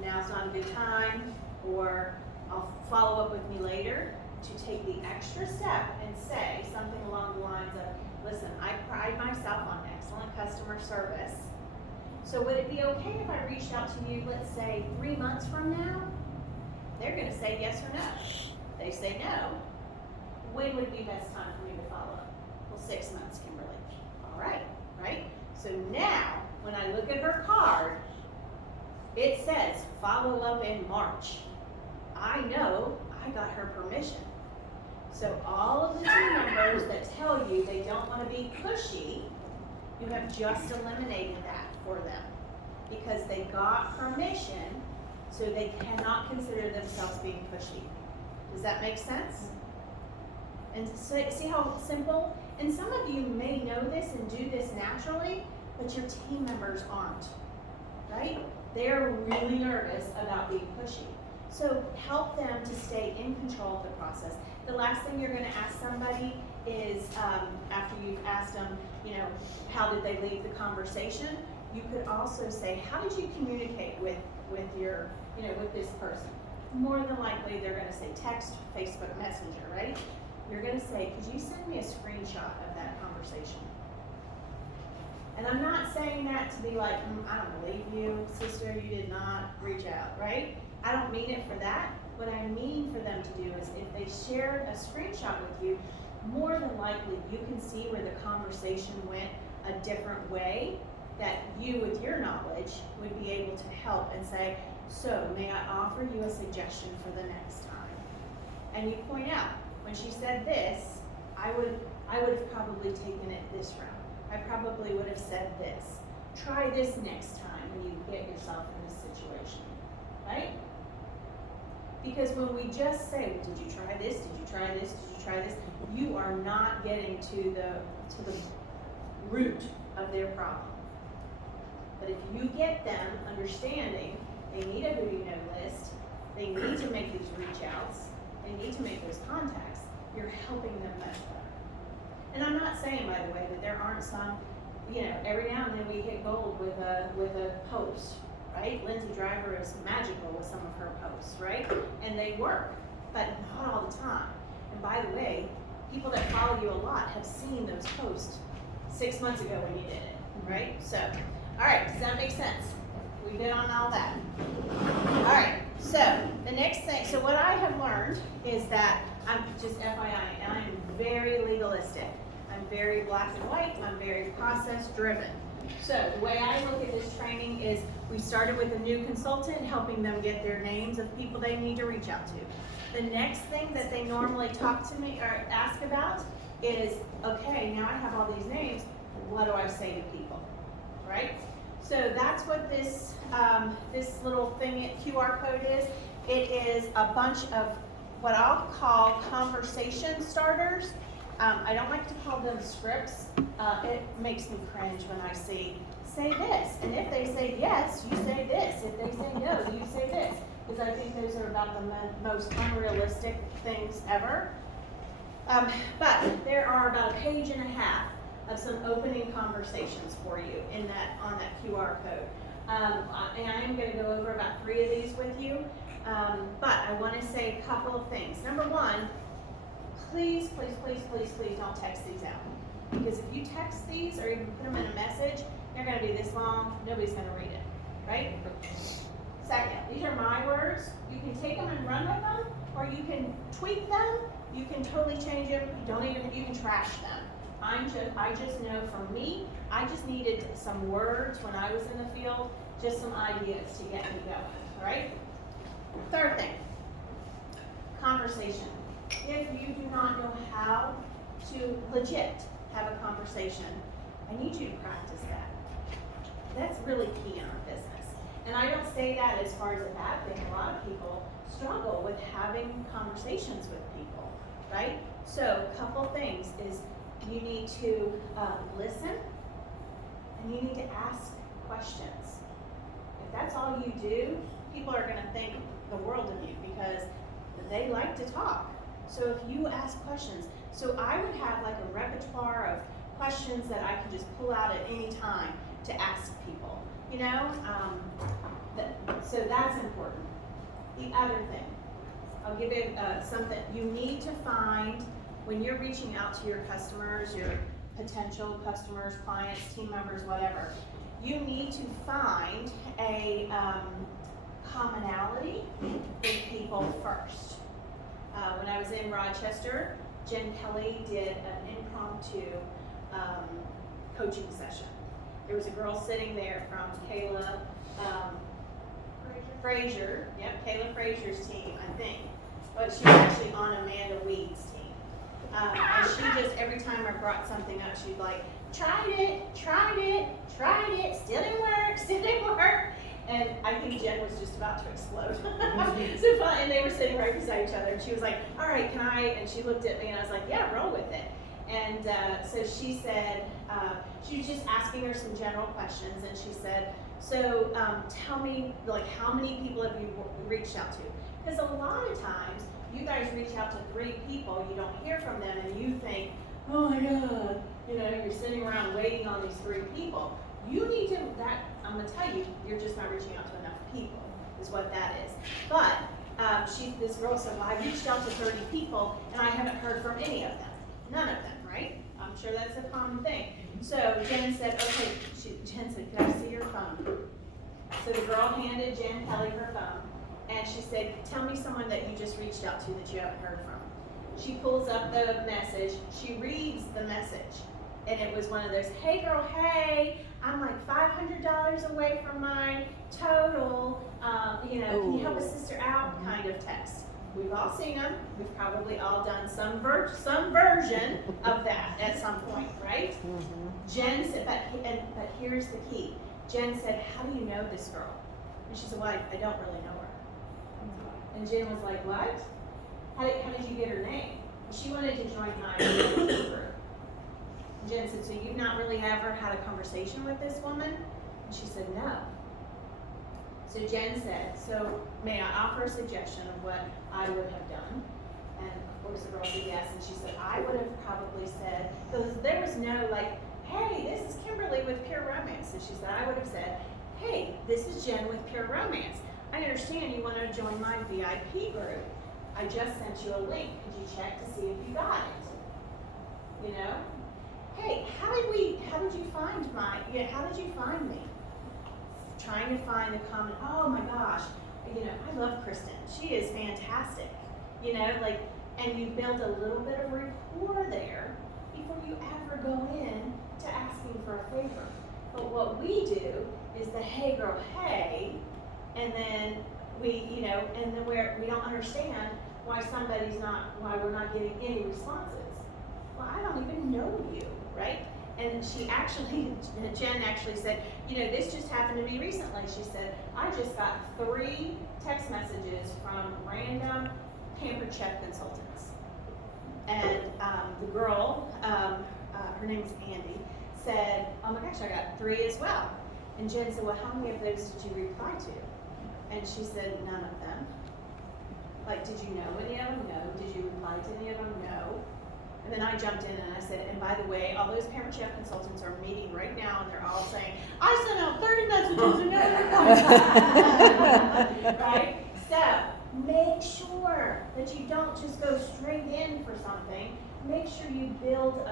now's not a good time, or I'll follow up with me later, to take the extra step and say something along the lines of, listen, I pride myself on excellent customer service. So would it be okay if I reached out to you, let's say 3 months from now? They're gonna say yes or no. They say no. When would be best time for me to follow up? Well, 6 months, Kimberly. All right, right? So now, when I look at her card, it says follow up in March. I know I got her permission. So all of the team members that tell you they don't want to be pushy, you have just eliminated that for them because they got permission, so they cannot consider themselves being pushy. Does that make sense? And so, see how simple? And some of you may know this and do this naturally, but your team members aren't, right? They're really nervous about being pushy. So help them to stay in control of the process. The last thing you're gonna ask somebody is, after you've asked them, how did they leave the conversation? You could also say, how did you communicate with your, with this person? More than likely, they're gonna say text, Facebook Messenger, right? You're gonna say, could you send me a screenshot of that conversation? And I'm not saying that to be like, I don't believe you, sister, you did not reach out, right? I don't mean it for that. What I mean for them to do is if they shared a screenshot with you, more than likely you can see where the conversation went a different way, that you, with your knowledge, would be able to help and say, so may I offer you a suggestion for the next time? And you point out, when she said this, I would have probably taken it this route. I probably would have said this. Try this next time when you get yourself in this situation, right? Because when we just say, did you try this? Did you try this? Did you try this? You are not getting to the root of their problem. But if you get them understanding they need a who do you know list, they need to make these reach outs, they need to make those contacts, you're helping them much better. And I'm not saying, by the way, that there aren't some, every now and then we hit gold with a post, right? Lindsay Driver is magical with some of her posts, right? And they work, but not all the time. And by the way, people that follow you a lot have seen those posts 6 months ago when you did it, right? So, all right, does that make sense? We've been on all that. All right, so the next thing, so what I have learned is that, I'm just FYI, and I'm very legalistic. I'm very black and white, I'm very process driven. So the way I look at this training is we started with a new consultant, helping them get their names of people they need to reach out to. The next thing that they normally talk to me or ask about is, okay, now I have all these names, what do I say to people, right? So that's what this, this little thing, QR code is. It is a bunch of what I'll call conversation starters. I don't like to call them scripts. It makes me cringe when I see, say this. And if they say yes, you say this. If they say no, you say this. Because I think those are about the most unrealistic things ever. But there are about a page and a half of some opening conversations for you in that, on that QR code. And I am going to go over about 3 of these with you. But I want to say a couple of things. Number one, please, please, please, please, please don't text these out. Because if you text these or even put them in a message, they're going to be this long, nobody's going to read it. right? Second, these are my words. You can take them and run with them, or you can tweak them. You can totally change them. You can trash them. I just know for me, I just needed some words when I was in the field, just some ideas to get me going, all right? Third thing, conversation. If you do not know how to legit have a conversation, I need you to practice that. That's really key in our business. And I don't say that as far as a bad thing. A lot of people struggle with having conversations with people, right? So a couple things is you need to listen, and you need to ask questions. If that's all you do, people are gonna think the world of you because they like to talk. So if you ask questions, so I would have like a repertoire of questions that I can just pull out at any time to ask people, you know? So that's important. The other thing, I'll give you something. You need to find, when you're reaching out to your customers, your potential customers, clients, team members, whatever, you need to find a commonality in people first. When I was in Rochester, Jen Kelly did an impromptu coaching session. There was a girl sitting there from Kayla Frazier, Kayla Frazier's team, I think, but she was actually on Amanda Weed's team. And she just, every time I brought something up, she'd like, tried it, still didn't work. And I think Jen was just about to explode. So fun, and they were sitting right beside each other, and she was like, all right, can I, and she looked at me, and I was like, yeah, roll with it. And so she said, she was just asking her some general questions, and she said, so tell me, like, how many people have you reached out to? Because a lot of times, you guys reach out to 3 people, you don't hear from them, and you think, oh my God, you know, you're sitting around waiting on these 3 people. You need to, I'm gonna tell you, you're just not reaching out to enough people, is what that is. But this girl said, well, I reached out to 30 people, and I haven't heard from any of them. None of them, right? I'm sure that's a common thing. So Jen said, okay, Jen said, can I see your phone? So the girl handed Jen Kelly her phone, and she said, tell me someone that you just reached out to that you haven't heard from. She pulls up the message, she reads the message, and it was one of those, hey girl, hey, I'm like $500 away from my total, you know, can you help a sister out kind of text. We've all seen them. We've probably all done some version of that at some point, right? Mm-hmm. Jen said, but here's the key. Jen said, how do you know this girl? And she said, well, I don't really know her. And Jen was like, what? How did you get her name? She wanted to join my group. Jen said, so you've not really ever had a conversation with this woman? And she said, no. So Jen said, so may I offer a suggestion of what I would have done? And of course the girl said yes, and she said, I would have probably said, because there was no like, hey, this is Kimberly with Pure Romance. And she said, I would have said, hey, this is Jen with Pure Romance. I understand you want to join my VIP group. I just sent you a link. Could you check to see if you got it? You know? Hey, how did you find me? Trying to find a common, oh my gosh, you know, I love Kristen. She is fantastic. You know, like, and you build a little bit of rapport there before you ever go in to asking for a favor. But what we do is the hey girl, hey, and then we don't understand why we're not getting any responses. Well, I don't even know you, right? And Jen actually said, you know, this just happened to me recently. She said, I just got 3 text messages from random pampered chef consultants. And the girl, her name is Andy, said, oh my gosh, I got 3 as well. And Jen said, well, how many of those did you reply to? And she said, none of them. Like, did you know any of them? No. Did you reply to any of them? No. And then I jumped in and I said, and by the way, all those pampered chef consultants are meeting right now, and they're all saying, I sent out 30 messages and no reply. Right? So make sure that you don't just go straight in for something. Make sure you build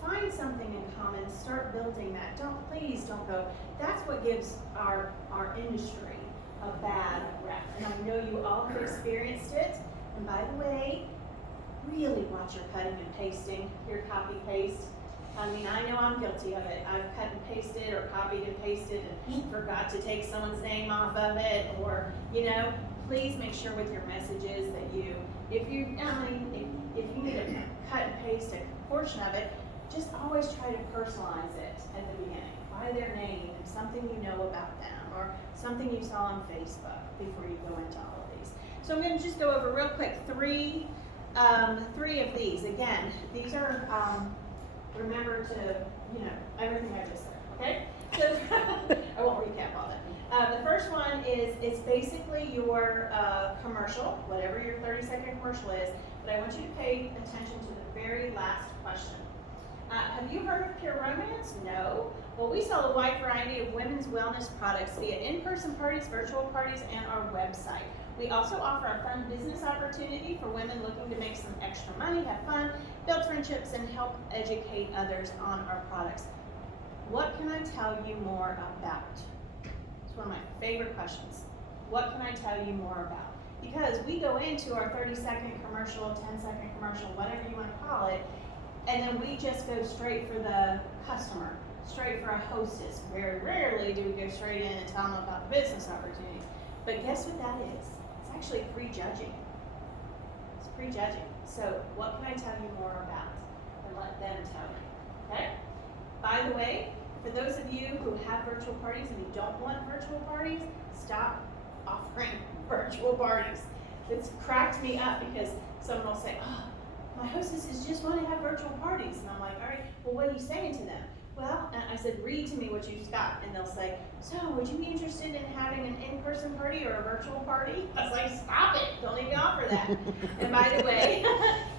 find something in common, start building that. Please don't go. That's what gives our industry a bad rep. And I know you all have experienced it. And by the way, really watch your cutting and pasting, your copy paste. I mean, I know I'm guilty of it. I've cut and pasted or copied and pasted and forgot to take someone's name off of it, or, please make sure with your messages that if you need to cut and paste a portion of it, just always try to personalize it at the beginning by their name and something you know about them or something you saw on Facebook before you go into all of these. So I'm going to just go over real quick three of these. Again, these are remember to everything I just said. Okay, so I won't recap all that. The first one is it's basically your commercial, whatever your 30-second commercial is. But I want you to pay attention to the very last question. Have you heard of Pure Romance? No. Well, we sell a wide variety of women's wellness products via in-person parties, virtual parties, and our website. We also offer a fun business opportunity for women looking to make some extra money, have fun, build friendships, and help educate others on our products. What can I tell you more about? It's one of my favorite questions. What can I tell you more about? Because we go into our 30-second commercial, 10-second commercial, whatever you want to call it, and then we just go straight for the customer, straight for a hostess. Very rarely do we go straight in and tell them about the business opportunities. But guess what that is? It's actually prejudging. It's prejudging. So what can I tell you more about? And let them tell you, okay? By the way, for those of you who have virtual parties and you don't want virtual parties, stop offering virtual parties. It's cracked me up because someone will say, oh, my hostesses just want to have virtual parties. And I'm like, all right, well, what are you saying to them? Well, and I said, read to me what you've got. And they'll say, so would you be interested in having an in-person party or a virtual party? I was like, stop it, don't even offer that. And by the way,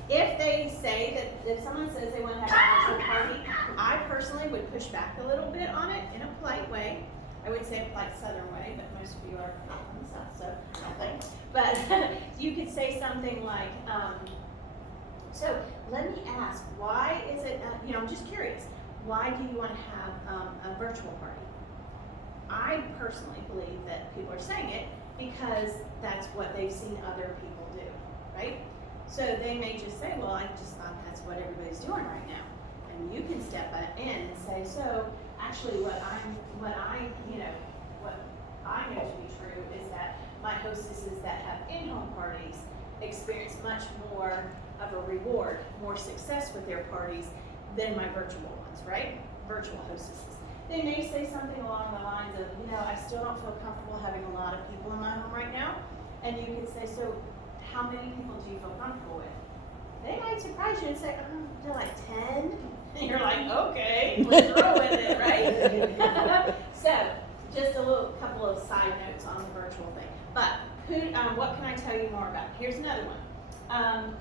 if they say that, if someone says they want to have a virtual party, I personally would push back a little bit on it in a polite way. I would say a polite Southern way, but most of you are from the South, so nothing. But you could say something like, so let me ask, why is it, I'm just curious, why do you want to have a virtual party? I personally believe that people are saying it because that's what they've seen other people do, right? So they may just say, well, I just thought that's what everybody's doing right now. And you can step in and say, so actually what I know to be true is that my hostesses that have in-home parties experience much more of a reward, more success with their parties than my virtual ones, right? Virtual hostesses. They may say something along the lines of, I still don't feel comfortable having a lot of people in my home right now. And you could say, so how many people do you feel comfortable with? They might surprise you and say, they're like 10. And you're like, okay, let's throw with it, right? So, just a couple of side notes on the virtual thing. But what can I tell you more about? Here's another one.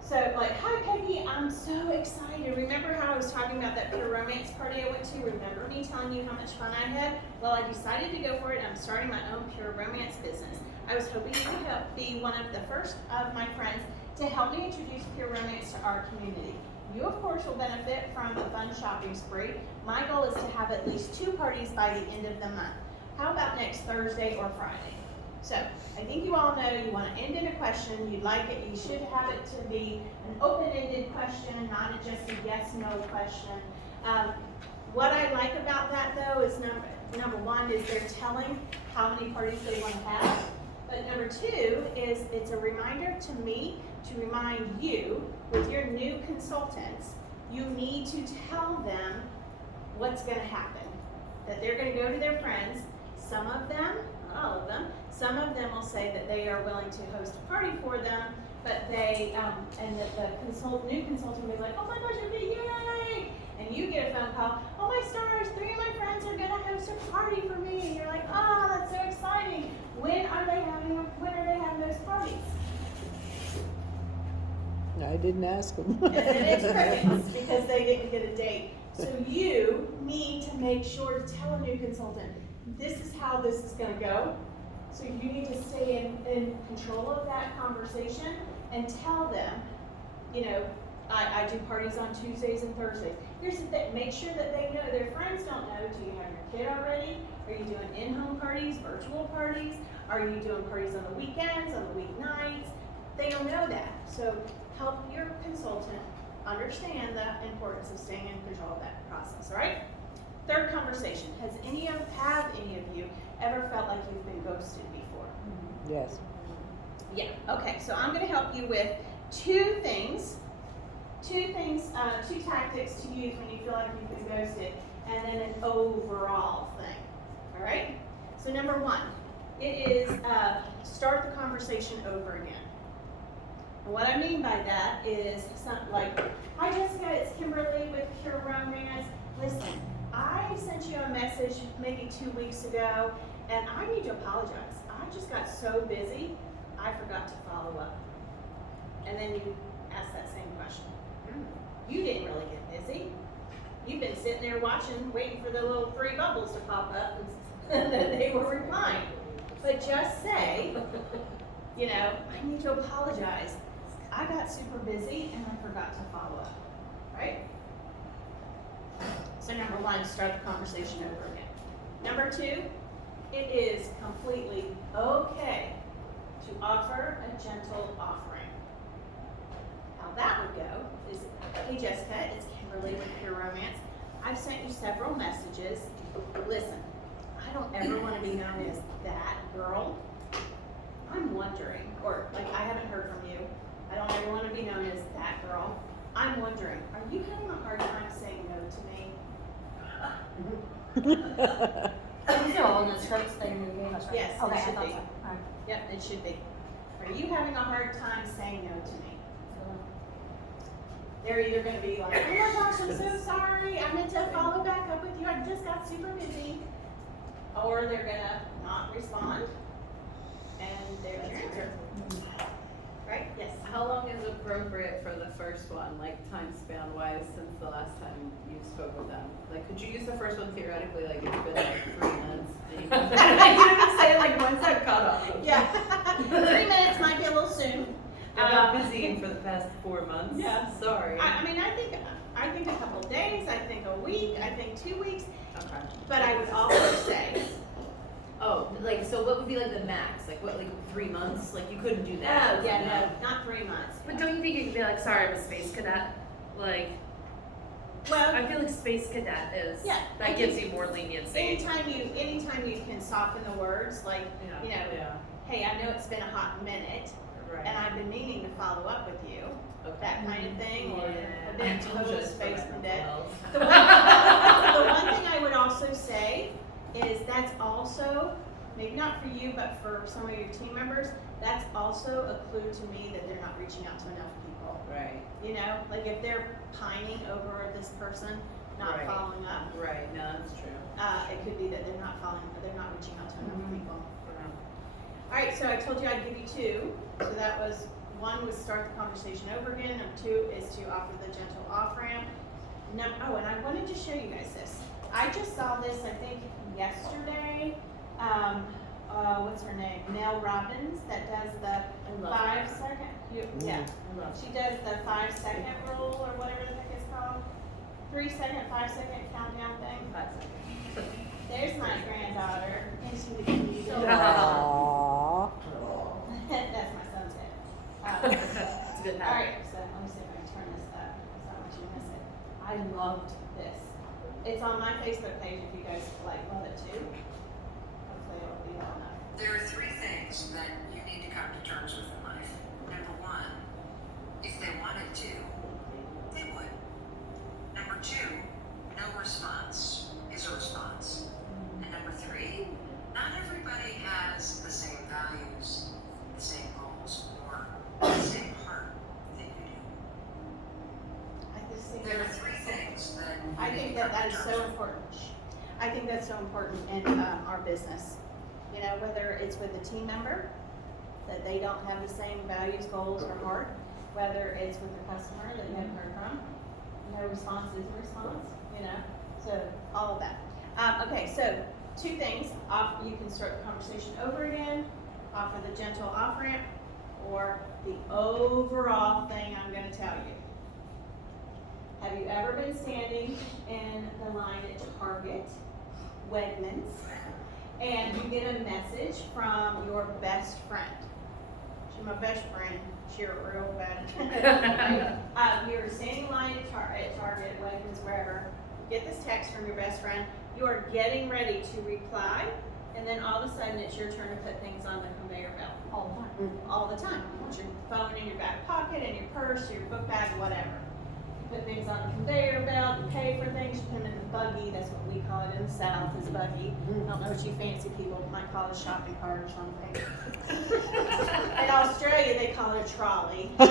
So, hi Peggy, I'm so excited. Remember how I was talking about that Pure Romance party I went to? Remember me telling you how much fun I had? Well, I decided to go for it. I'm starting my own Pure Romance business. I was hoping you would be one of the first of my friends to help me introduce Pure Romance to our community. You, of course, will benefit from the fun shopping spree. My goal is to have at least 2 parties by the end of the month. How about next Thursday or Friday? So, I think you all know you want to end in a question. You like it. You should have it to be an open-ended question, not just a yes/no question. What I like about that, though, is number one is they're telling how many parties they want to have. But number 2 is it's a reminder to me to remind you with your new consultants, you need to tell them what's going to happen. That they're going to go to their friends. Some of them, not all of them, some of them will say that they are willing to host a party for them, but they, and that the new consultant will be like, oh my gosh, okay, yay! And you get a phone call, oh my stars, 3 of my friends are going to host a party for me. And you're like, oh, that's so exciting. When are they having those parties? I didn't ask them. And it's crickets because they didn't get a date. So you need to make sure to tell a new consultant, this is how this is going to go. So you need to stay in control of that conversation and tell them, you know, I do parties on Tuesdays and Thursdays. Here's the thing, make sure that they know, their friends don't know, do you have your kid already? Are you doing in-home parties, virtual parties? Are you doing parties on the weekends, on the weeknights? They don't know that. So help your consultant understand the importance of staying in control of that process, all right? Third conversation, have any of you ever felt like you've been ghosted before? Yes. Yeah, okay, so I'm gonna help you with two tactics to use when you feel like you've been ghosted, and then an overall thing, all right? So number one, it is start the conversation over again. And what I mean by that is something like, hi Jessica, it's Kimberly with Pure Romance. Listen, I sent you a message maybe 2 weeks ago, and I need to apologize. I just got so busy, I forgot to follow up. And then you ask that same question. You didn't really get busy. You've been sitting there watching, waiting for the little 3 bubbles to pop up, and then they were replying. But just say, you know, I need to apologize. I got super busy and I forgot to follow up, right? So number one, start the conversation over again. Number two, it is completely okay to offer a gentle offering. How that would go is, hey Jessica, it's Kimberly with Pure Romance. I've sent you several messages. Listen, I don't ever want to be known as that girl. I'm wondering, or like I haven't heard from you. I don't ever want to be known as that girl. I'm wondering, are you having a hard time saying no to me? These are all in the scripts that you gave us, right? Yes, it Okay, I should thought be. so. Alright. Yep, it should be. Are you having a hard time saying no to me? They're either gonna be like, oh my gosh, I'm so sorry, I meant to follow back up with you, I just got super busy. Or they're gonna not respond, and there's your answer. Right, yes. How long is appropriate for the first one, like time span wise, since the last time you spoke with them? Like, could you use the first one theoretically, like it's been like 3 minutes? And you can say like when's that cut off? Yeah, 3 minutes might be a little soon. I've been busy for the past 4 months. Yeah. Sorry. I mean, I think a couple days, I think a week, I think 2 weeks, Okay. but I would also say, Oh, like, so what would be like the max? Like what, like 3 months? Like you couldn't do that? oh, yeah, no, not 3 months. But don't you think you could be like, sorry, I'm a space cadet? Like, Well, I feel like space cadet is, yeah, I that gives think you more leniency. anytime you can soften the words, like, you know, Yeah. hey, I know it's been a hot minute, Right. and I've been meaning to follow up with you, Okay. that kind of thing, or Yeah. a bit I'm total just space for cadet. myself. The one thing I would also say is that's also, maybe not for you, but for some of your team members, that's also a clue to me that they're not reaching out to enough people. Right. You know, like if they're pining over this person not Right. following up, Right. No, that's true. it could be that they're not reaching out to enough Mhm. people. All right, so I told you I'd give you two. So that was, one was start the conversation over again. Number two is to offer the gentle off-ramp. Oh, and I wanted to show you guys this. I just saw this, I think, yesterday. What's her name? Mel Robbins, that does the love 5 her. second. Yeah, I love she does the 5 second rule or whatever the heck it's called. 3 second, 5 second countdown thing. 5 seconds. There's my granddaughter. And she would be Aww. That's my son's head. It's a good All habit. right, so let me see if I can turn this up, because I don't want you to miss it. I loved this. It's on my Facebook page if you guys like love it too. Hopefully it'll be well enough. There are 3 things that you need to come to terms with in life. Number 1, if they wanted to, they would. Number 2, no response is a response. And number 3, not everybody has the same values, the same goals, or the same heart that you do. I just think There are that- 3 things that I you think need that to come that to is terms so with. important. I think that's so important in our business. You know, whether it's with a team member, that they don't have the same values, goals, or heart, whether it's with a customer that you haven't heard from, no response is a response, you know, so all of that. Okay, so 2 things, you can start the conversation over again, off of the gentle off-ramp or the overall thing I'm gonna tell you. Have you ever been standing in the line at Target, Wegmans, and you get a message from your best friend? She's my best friend. She's real bad. You're standing in line at Target, Wegmans, wherever. Get this text from your best friend. You are getting ready to reply, and then all of a sudden it's your turn to put things on the conveyor belt. All the time. All the time. Put your phone in your back pocket, in your purse, your book bag, whatever. You put things on the conveyor belt, you pay for things, you put them in the buggy. That's what we call it in the South, is a buggy. I don't know what you fancy people might call it, a shopping cart or something. In Australia, they call it a trolley. So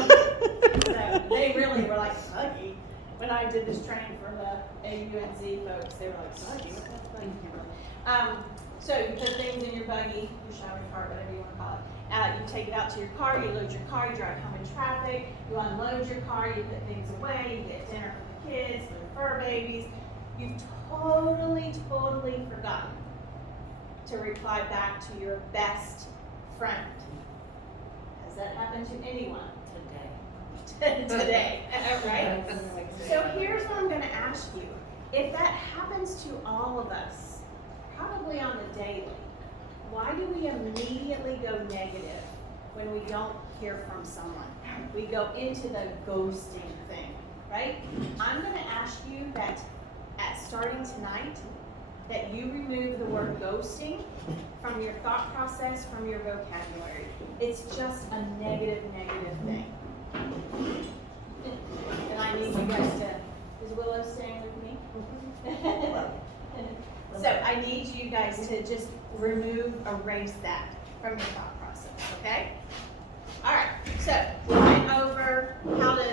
they really were like, buggy. When I did this training for the AUNZ folks, they were like, buggy, what the buggy, Kimberly? So you put things in your buggy, your shower cart, whatever you want to call it. You take it out to your car, you load your car, you drive home in traffic, you unload your car, you put things away, you get dinner for the kids, for the fur babies. You've totally forgotten to reply back to your best friend. Has that happened to anyone? Today, right? So here's what I'm going to ask you. If that happens to all of us, probably on the daily, why do we immediately go negative when we don't hear from someone? We go into the ghosting thing, right? I'm going to ask you that starting tonight, that you remove the word ghosting from your thought process, from your vocabulary. It's just a negative thing. And I need you guys to, is Willow staying with me? So I need you guys to just erase that from your thought process, okay? All right, so we went over how to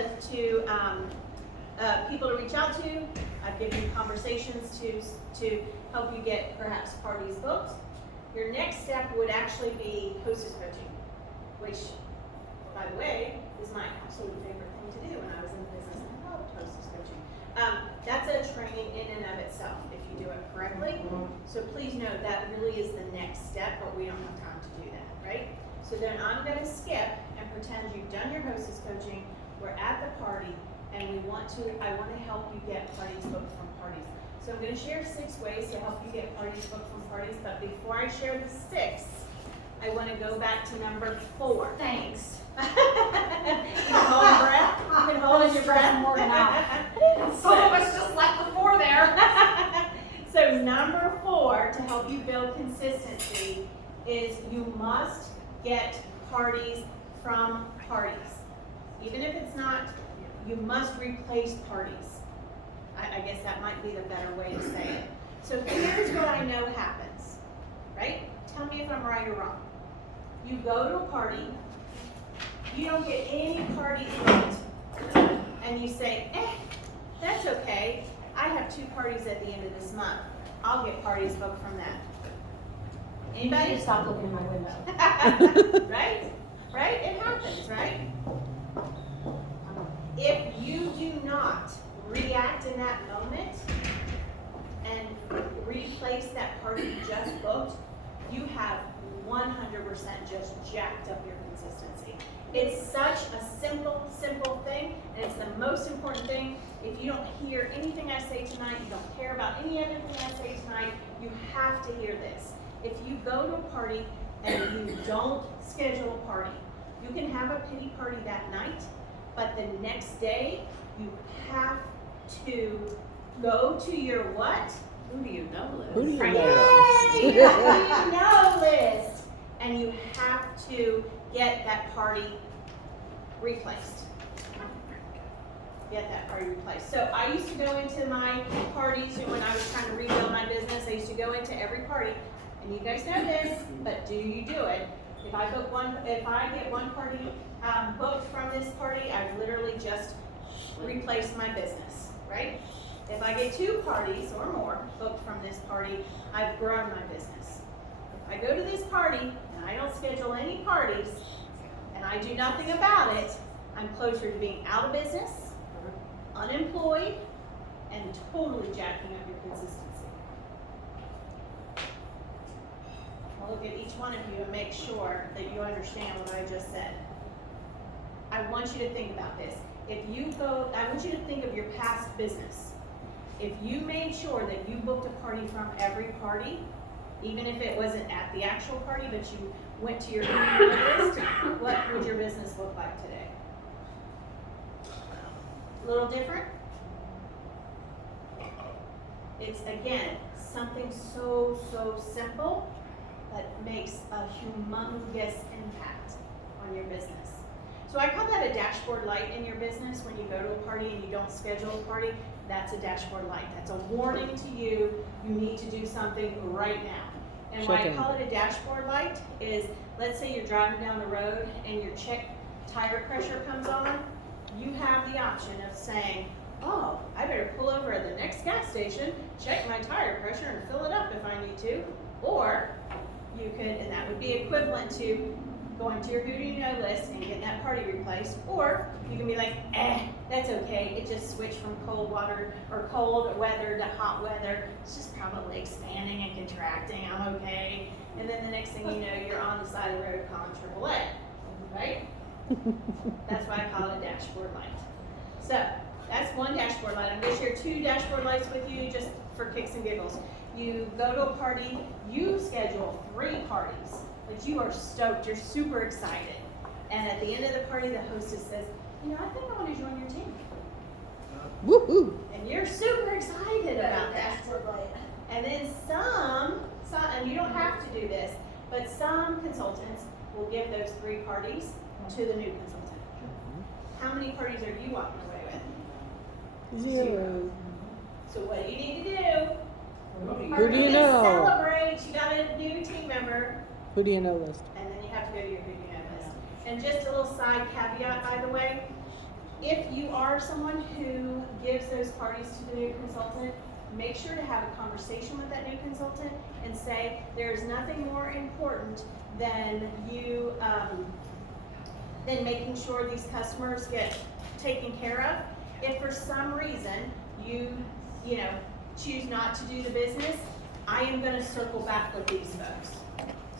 people to reach out to. I've given you conversations to help you get perhaps parties booked. Your next step would actually be hostess coaching, which, by the way, is my absolute favorite thing to do when I was in business. I loved hostess coaching. That's a training in and of itself if you do it correctly. So please know that really is the next step, but we don't have time to do that, right? So then I'm going to skip and pretend you've done your hostess coaching. We're at the party, and I want to help you get parties booked from parties. So I'm going to share 6 ways to help you get parties booked from parties. But before I share the 6, I want to go back to number 4. Thanks. You can hold your breath. You can hold your breath more than Some of us just left the 4 there. So number 4, to help you build consistency, is you must get parties from parties. Even if it's not, you must replace parties. I guess that might be the better way to say it. So here's what I know happens, right? Tell me if I'm right or wrong. You go to a party, you don't get any parties booked, and you say, that's okay. I have 2 parties at the end of this month. I'll get parties booked from that. Anybody? You stop looking in my window. Right? Right? It happens, right? If you do not react in that moment and replace that party you just booked, you have 100% just jacked up your consistency. It's such a simple thing, and it's the most important thing. If you don't hear anything I say tonight, you don't care about any other thing I say tonight, you have to hear this. If you go to a party and you don't schedule a party, you can have a pity party that night, but the next day, you have to go to your what? Who do you know list? Who do you Yay! know? You have to know list, and you have to get that party replaced. Get that party replaced. So I used to go into my parties when I was trying to rebuild my business. I used to go into every party, and you guys know this, but do you do it? If I get one party booked from this party, I've literally just replaced my business, right? If I get 2 parties or more booked from this party, I've grown my business. If I go to this party and I don't schedule any parties and I do nothing about it, I'm closer to being out of business, unemployed, and totally jacking up your consistency. I'll look at each one of you and make sure that you understand what I just said. I want you to think about this. I want you to think of your past business. If you made sure that you booked a party from every party, even if it wasn't at the actual party, but you went to your list, what would your business look like today? A little different? It's, again, something so simple that makes a humongous impact on your business. So I call that a dashboard light in your business. When you go to a party and you don't schedule a party, that's a dashboard light. That's a warning to you, you need to do something right now. And why I call it a dashboard light is, let's say you're driving down the road and your check tire pressure comes on, you have the option of saying, oh, I better pull over at the next gas station, check my tire pressure and fill it up if I need to. Or you could, and that would be equivalent to going to your who do you know list and getting that party replaced. Or you can be like, that's okay. It just switched from cold water or cold weather to hot weather. It's just probably expanding and contracting. I'm okay. And then the next thing you know, you're on the side of the road calling AAA, right? That's why I call it a dashboard light. So that's one dashboard light. I'm going to share 2 dashboard lights with you just for kicks and giggles. You go to a party, you schedule 3 parties. Like you are stoked, you're super excited. And at the end of the party, the hostess says, you know, I think I want to join your team. Woohoo! And you're super excited about that. And then some, and you don't have to do this, but some consultants will give those 3 parties to the new consultant. How many parties are you walking away with? 0. So what do you need to do? Who do you know? Celebrate, you got a new team member. Who do you know list? And then you have to go to your who do you know list. And just a little side caveat, by the way, if you are someone who gives those parties to the new consultant, make sure to have a conversation with that new consultant and say, there's nothing more important than you, than making sure these customers get taken care of. If for some reason you choose not to do the business, I am gonna circle back with these folks.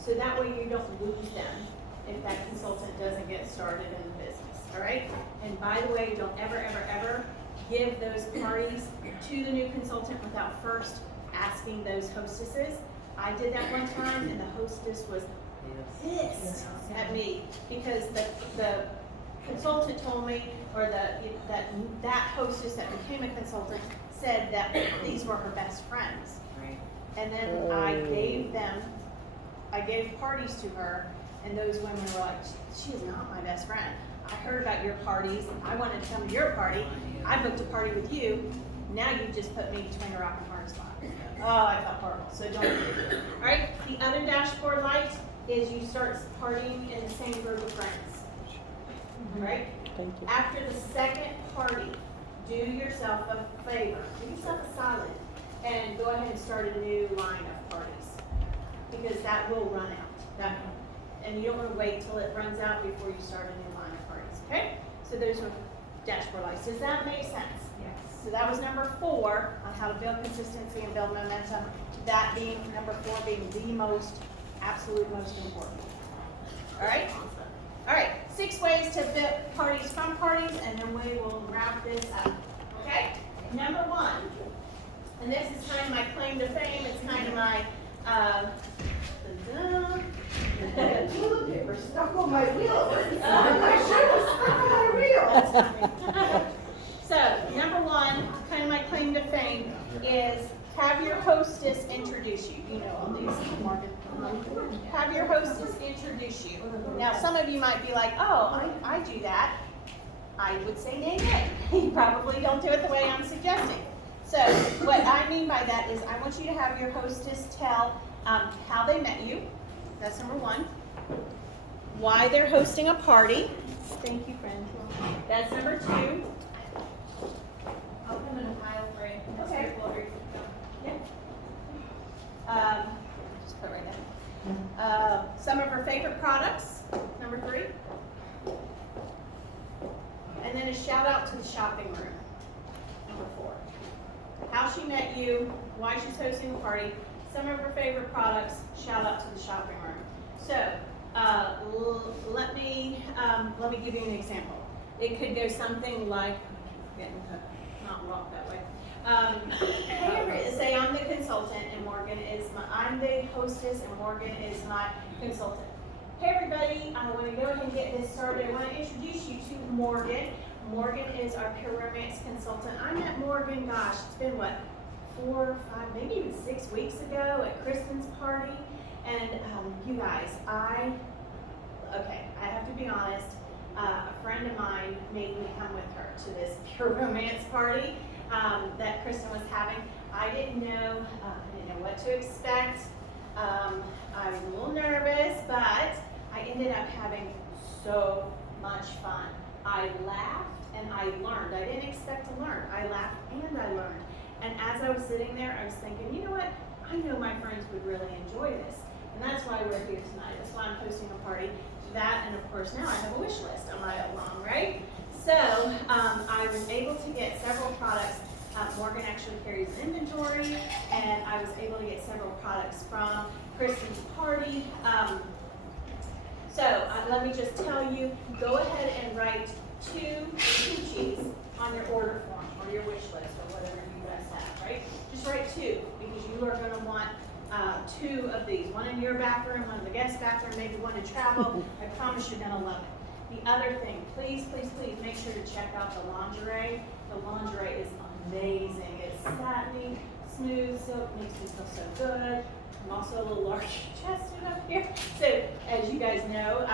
So that way you don't lose them if that consultant doesn't get started in the business, all right? And by the way, don't ever give those parties to the new consultant without first asking those hostesses. I did that one time and the hostess was pissed at me because the consultant told me, or that hostess that became a consultant said that these were her best friends. And then I gave parties to her, and those women were like, she is not my best friend. I heard about your parties, I wanted to come to your party, I booked a party with you, now you just put me between a rock and hard spot. Oh, I felt horrible, so don't do it. All right, the other dashboard light is you start partying in the same group of friends. All right? Thank you. After the second party, do yourself a favor, do yourself a solid, and go ahead and start a new line of parties. Because that will run out. And you don't want to wait till it runs out before you start a new line of parties, okay? So those are dashboard lights. Does that make sense? Yes. So that was number 4 on how to build consistency and build momentum. That being number 4 being the absolute most important. All right? All right, 6 ways to build parties from parties, and then we will wrap this up, okay? Number 1, and this is kind of my claim to fame, it's kind of my, Toilet paper stuck on my wheels. My shirt was stuck on my wheels. So, number 1, kind of my claim to fame is have your hostess introduce you. You know all these, Morgan. Have your hostess introduce you. Now, some of you might be like, oh, I do that. I would say nay. You probably don't do it the way I'm suggesting. So, what I mean by that is I want you to have your hostess tell how they met you. That's number 1. Why they're hosting a party. Thank you, friend. That's number 2. I'll come in a pile for it. Okay. Just put it right there. Some of her favorite products, number 3. And then a shout out to the shopping room, number 4. How she met you, why she's hosting a party, some of her favorite products, shout out to the shopping room. So, let me give you an example. It could go something like, not walk that way. Say I'm the consultant and Morgan is I'm the hostess and Morgan is my consultant. Hey everybody, I want to go ahead and get this started. I want to introduce you to Morgan. Morgan is our pure romance consultant. I met Morgan, gosh, it's been what, 4, 5, maybe even 6 weeks ago at Kristen's party. And you guys, I have to be honest, a friend of mine made me come with her to this pure romance party that Kristen was having. I didn't know what to expect. I was a little nervous, but I ended up having so much fun. I laughed and I learned. I didn't expect to learn. I laughed and I learned. And as I was sitting there, I was thinking, you know what? I know my friends would really enjoy this. And that's why we're here tonight. That's why I'm hosting a party. That, and of course now I have a wish list a mile long, right? So I was able to get several products. Morgan actually carries inventory, and I was able to get several products from Kristen's party. Let me just tell you, go ahead and write 2 coochies on your order form or your wish list or whatever you guys have, right? Just write 2 because you are going to want 2 of these. One in your bathroom, one in the guest bathroom, maybe one to travel. I promise you're going to love it. The other thing, please, please, please make sure to check out the lingerie. The lingerie is amazing. It's satiny, smooth silk, makes me feel so good. I'm also a little large chested up here. So as you guys know,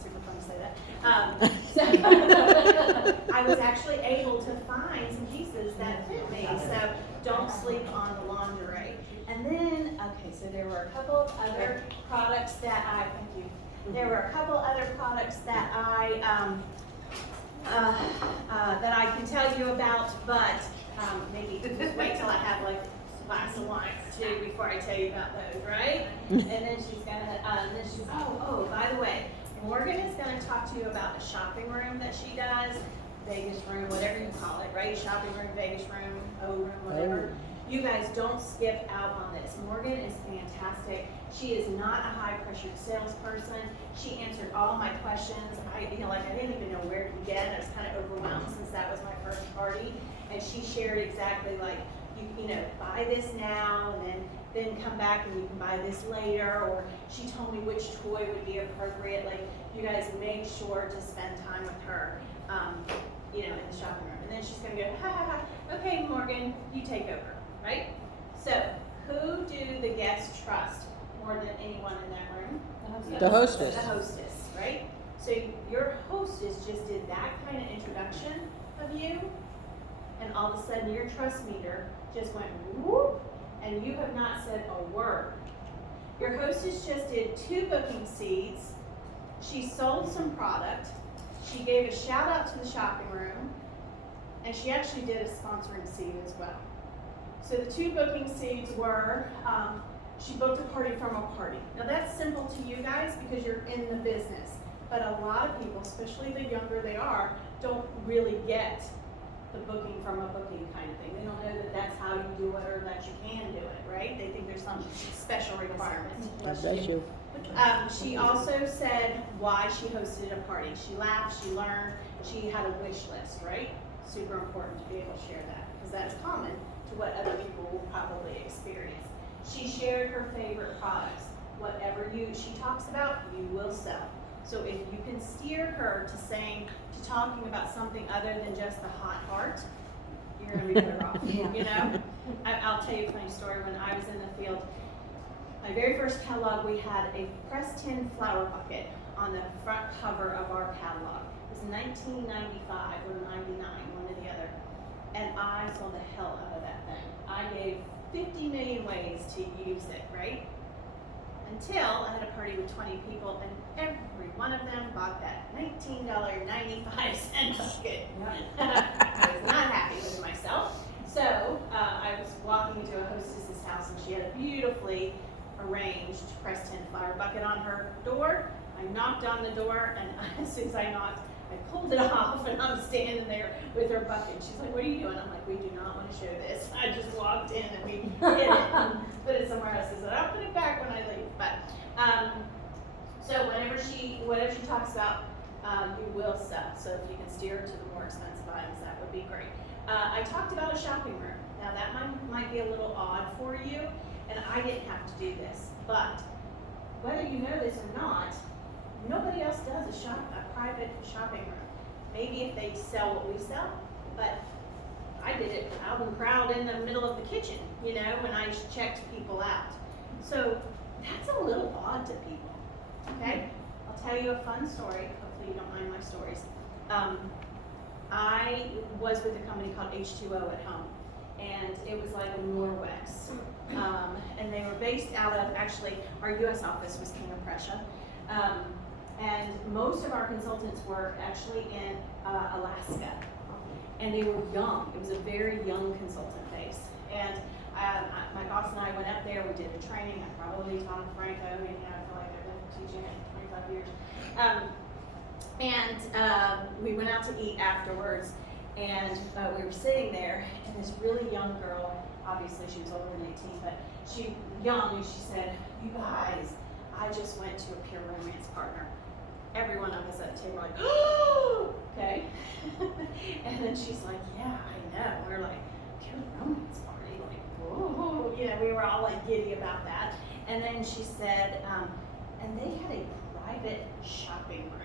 super fun to say that. I was actually able to find some pieces that fit me. So don't sleep on the lingerie. And then, so there were a couple of other products that that I can tell you about, but maybe just wait till I have like a glass of wine or 2 before I tell you about those, right? And then by the way, Morgan is going to talk to you about the shopping room that she does, Vegas room, whatever you call it, right? Shopping room, Vegas room, O room, whatever. You guys don't skip out on this. Morgan is fantastic. She is not a high-pressured salesperson. She answered all my questions. I didn't even know where to begin. I was kind of overwhelmed since that was my first party. And she shared exactly buy this now and then come back and you can buy this later. Or she told me which toy would be appropriate. Like, you guys make sure to spend time with her, in the shopping room. And then she's going to go, okay, Morgan, you take over. Right? So, who do the guests trust more than anyone in that room? The hostess. The hostess, right? So, your hostess just did that kind of introduction of you, and all of a sudden your trust meter just went whoop, and you have not said a word. Your hostess just did 2 booking seeds. She sold some product. She gave a shout out to the shopping room, and she actually did a sponsoring seed as well. So the 2 booking seeds were, she booked a party from a party. Now that's simple to you guys because you're in the business. But a lot of people, especially the younger they are, don't really get the booking from a booking kind of thing. They don't know that that's how you do it or that you can do it, right? They think there's some special requirements. God bless you. She also said why she hosted a party. She laughed, she learned, she had a wish list, right? Super important to be able to share that because that is common to what other people will probably experience. She shared her favorite products. Whatever she talks about, you will sell. So if you can steer her to talking about something other than just the hot heart, you're gonna be better off. I'll tell you a funny story. When I was in the field, my very first catalog, we had a pressed tin flower bucket on the front cover of our catalog. It was 1995 or 99, one or the other. And I sold the hell out of that thing. I gave 50 million ways to use it, right? Until I had a party with 20 people and every one of them bought that $19.95 bucket. I was not happy with myself. So I was walking into a hostess's house and she had a beautifully arranged pressed tin flower bucket on her door. I knocked on the door and as soon as I knocked, I pulled it off and I'm standing there with her bucket. She's like, what are you doing? I'm like, we do not want to show this. I just walked in and we hid it and put it somewhere else. I said, I'll put it back when I leave. But, so whatever she talks about, you will sell. So if you can steer her to the more expensive items, that would be great. I talked about a shopping room. Now that might be a little odd for you, and I didn't have to do this, but whether you know this or not, nobody else does a private shopping room. Maybe if they sell what we sell, but I did it out and proud in the middle of the kitchen, you know, when I checked people out. So that's a little odd to people, okay? I'll tell you a fun story. Hopefully you don't mind my stories. I was with a company called H2O at home, and it was like a Norwex. And they were based out of, actually, our US office was King of Prussia. And most of our consultants were actually in Alaska. And they were young. It was a very young consultant base. And my boss and I went up there, we did a training. I probably taught Franco, I feel like I've been teaching it 25 years. We went out to eat afterwards, and we were sitting there, and this really young girl, obviously she was older than 18, but she young, and she said, you guys, I just went to a Pure Romance partner. Every one of us at the table were like, oh, okay. And then she's like, yeah, I know. We're like, Pure Romance party, like, whoa, you know, we were all like giddy about that. And then she said, and they had a private shopping room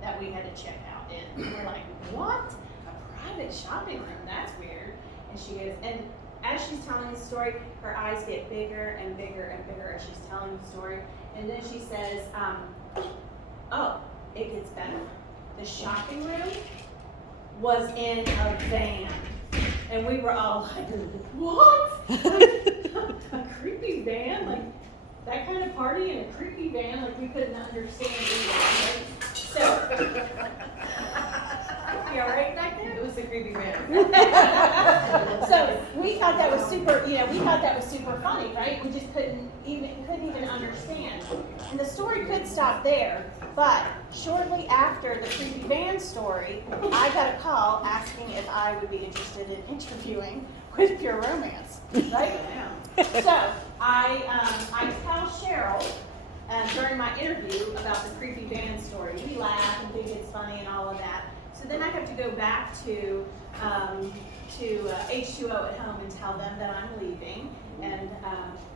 that we had to check out in. And we're like, what? A private shopping room? That's weird. And she goes, and as she's telling the story, her eyes get bigger and bigger and bigger as she's telling the story. And then she says, oh, it gets better. The shopping room was in a van. And we were all like, what? A creepy van? Like, that kind of party in a creepy van? Like, we couldn't understand either, right? So, you all right back there? It was a creepy man. So we thought that was super, we thought that was super funny, right? We just couldn't even understand. And the story could stop there, but shortly after the creepy van story, I got a call asking if I would be interested in interviewing with Pure Romance, right? So I tell Cheryl during my interview about the creepy van story. We laugh and think it's funny and all of that. So then I have to go back to H2O at home and tell them that I'm leaving. And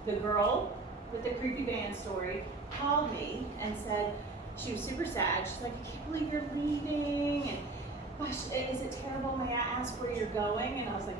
the girl with the creepy van story called me and said, she was super sad. She's like, I can't believe you're leaving. And gosh, is it terrible? May I ask where you're going? And I was like,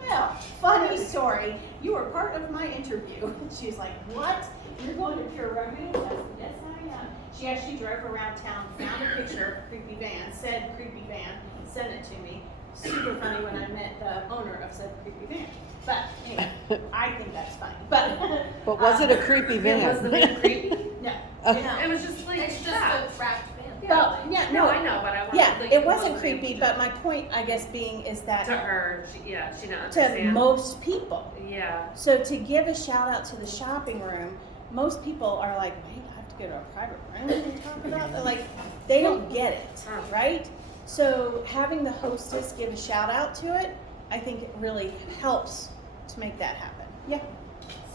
well, funny story. You were part of my interview. She was like, what? You're going to Pure Romance? I said, yes, I am. She actually drove around town, found a picture of creepy van, said creepy van, sent it to me. Super funny when I met the owner of said creepy van. But anyway, I think that's funny. But was it a creepy van? Was the van creepy? No. It was just like, It's just yeah. a wrapped van. Well, yeah, No, no. I know, but I wanted Yeah, like, it wasn't able creepy, to- but my point, I guess, being is that to her, she didn't to understand. most people. Yeah. So to give a shout out to the shopping room, most people are like, wait, I have to go to a private room and talk about that? Like, they don't get it, right? So having the hostess give a shout out to it, I think it really helps to make that happen. Yeah.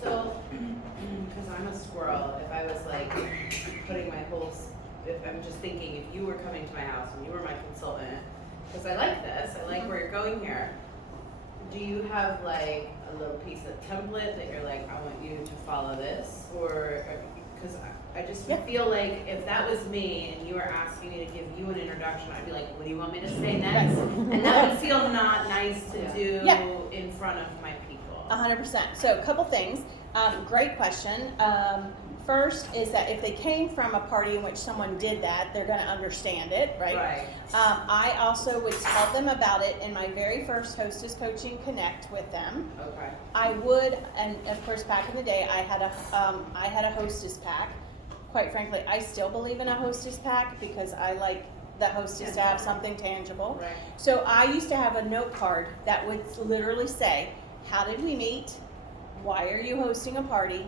So, because I'm a squirrel, if I was like putting my whole, if I'm just thinking, if you were coming to my house and you were my consultant, because I like this, I like where you're going here, do you have like a little piece of template that you're like, I want you to follow this? Or, because I just feel like if that was me and you were asking me to give you an introduction, I'd be like, what do you want me to say next? And that would feel not nice to do in front of my people. 100%. So a couple things. Great question. First is that if they came from a party in which someone did that, they're going to understand it, right? Right. I also would tell them about it in my very first Hostess Coaching Connect with them. Okay. I would, and of course back in the day, I had a hostess pack. Quite frankly, I still believe in a hostess pack because I like the hostess to have something tangible. Right. So I used to have a note card that would literally say, how did we meet? Why are you hosting a party?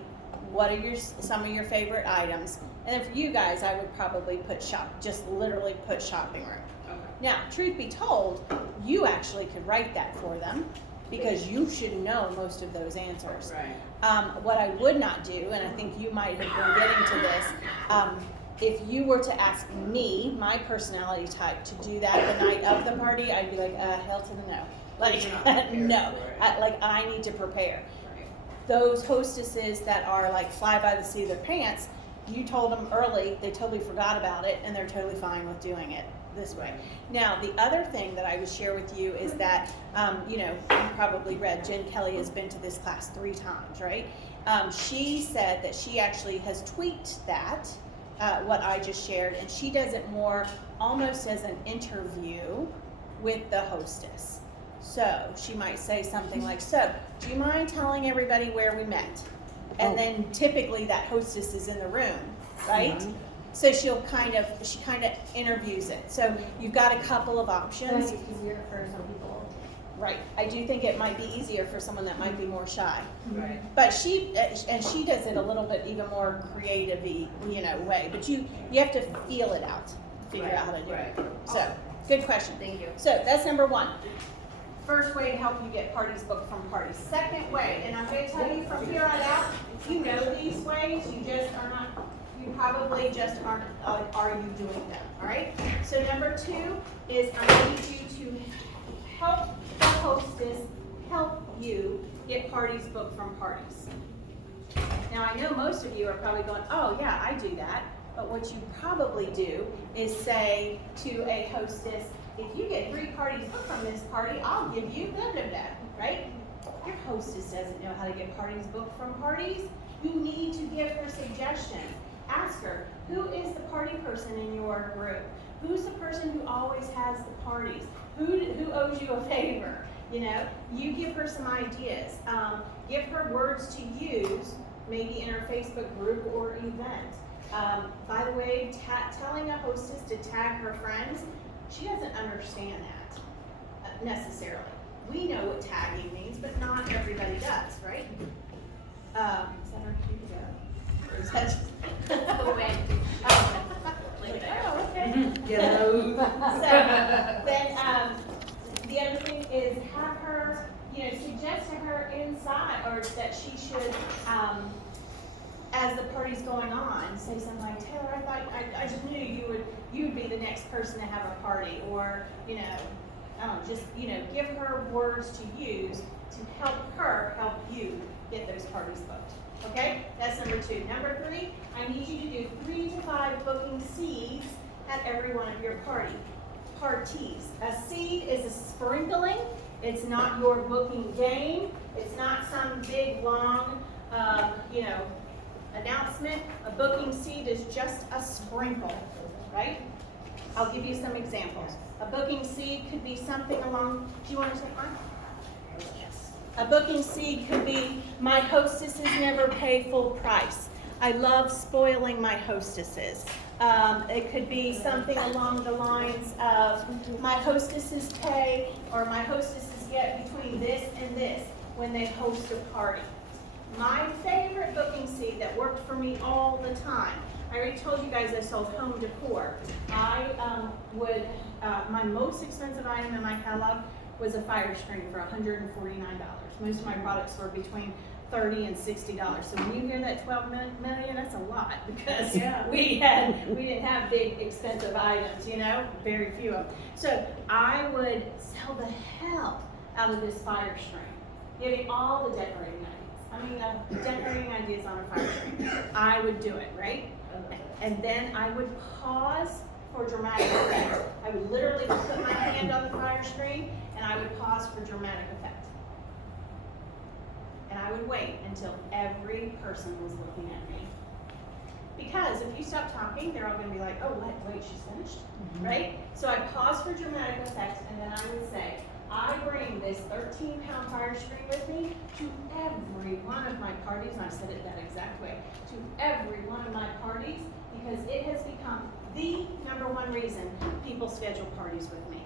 What are some of your favorite items? And then for you guys, I would probably put just literally put shopping room. Okay. Now, truth be told, you actually could write that for them because you should know most of those answers. Right. What I would not do, and I think you might have been getting to this, if you were to ask me, my personality type, to do that the night of the party, I'd be like, hell to the no. Like, You're not prepared no. for it. I need to prepare. Right. Those hostesses that are like fly by the seat of their pants, you told them early, they totally forgot about it, and they're totally fine with doing it this way. Now, the other thing that I would share with you is that, you probably read, Jen Kelly has been to this class 3 times, right? She said that she actually has tweaked that, what I just shared, and she does it more almost as an interview with the hostess. So she might say something like, so, do you mind telling everybody where we met? And then typically that hostess is in the room, right? Mhm. So she kind of interviews it. So you've got a couple of So options. it's easier for some people. Right. I do think it might be easier for someone that might be more shy. Right. But she does it a little bit even more creative-y, way. But you have to feel it out, figure out how to do it. Right. So, good question. Thank you. So that's number 1. First way to help you get parties booked from parties. Second way, and I'm going to tell you from here on out, you know these ways, you probably just aren't, are you doing them, all right? So number 2 is I need you to help the hostess help you get parties booked from parties. Now I know most of you are probably going, oh yeah, I do that. But what you probably do is say to a hostess, if you get 3 parties booked from this party, I'll give you blah, blah, blah, right? Your hostess doesn't know how to get parties booked from parties. You need to give her suggestions. Ask her, who is the party person in your group? Who's the person who always has the parties? Who owes you a favor? You give her some ideas. Give her words to use, maybe in her Facebook group or event. By the way, telling a hostess to tag her friends, she doesn't understand that necessarily. We know what tagging means, but not everybody does, right? Is that our cue to go? Or is that just... The way. Oh, okay. So then the other thing is have her, suggest to her inside, or that she should, as the party's going on, say something like, Taylor, I just knew you would be the next person to have a party, or, give her words to use to help her help you get those parties booked. Okay, that's number 2. Number 3, I need you to do 3 to 5 booking seeds at every one of your parties. A seed is a sprinkling. It's not your booking game. It's not some big long, announcement. A booking seed is just a sprinkle, right? I'll give you some examples. A booking seed could be something along. Do you want to take one? Yes. A booking seed could be, my hostesses never pay full price. I love spoiling my hostesses. It could be something along the lines of, my hostesses pay, or my hostesses get between this and this when they host a party. My favorite booking seed that worked for me all the time, I already told you guys I sold home decor. My most expensive item in my catalog was a fire screen for $149. Most of my products were between $30 and $60. So when you hear that 12 million, that's a lot, because we didn't have big expensive items, very few of them. So I would sell the hell out of this fire screen, giving all the decorating ideas. Decorating ideas on a fire screen. I would do it, right? And then I would pause for dramatic effect. I would literally put my hand on the fire screen and I would pause for dramatic effect. And I would wait until every person was looking at me. Because if you stop talking, they're all going to be like, oh, wait, she's finished, right? So I pause for dramatic effect, and then I would say, I bring this 13-pound fire screen with me to every one of my parties, and I said it that exact way, to every one of my parties, because it has become the #1 reason people schedule parties with me.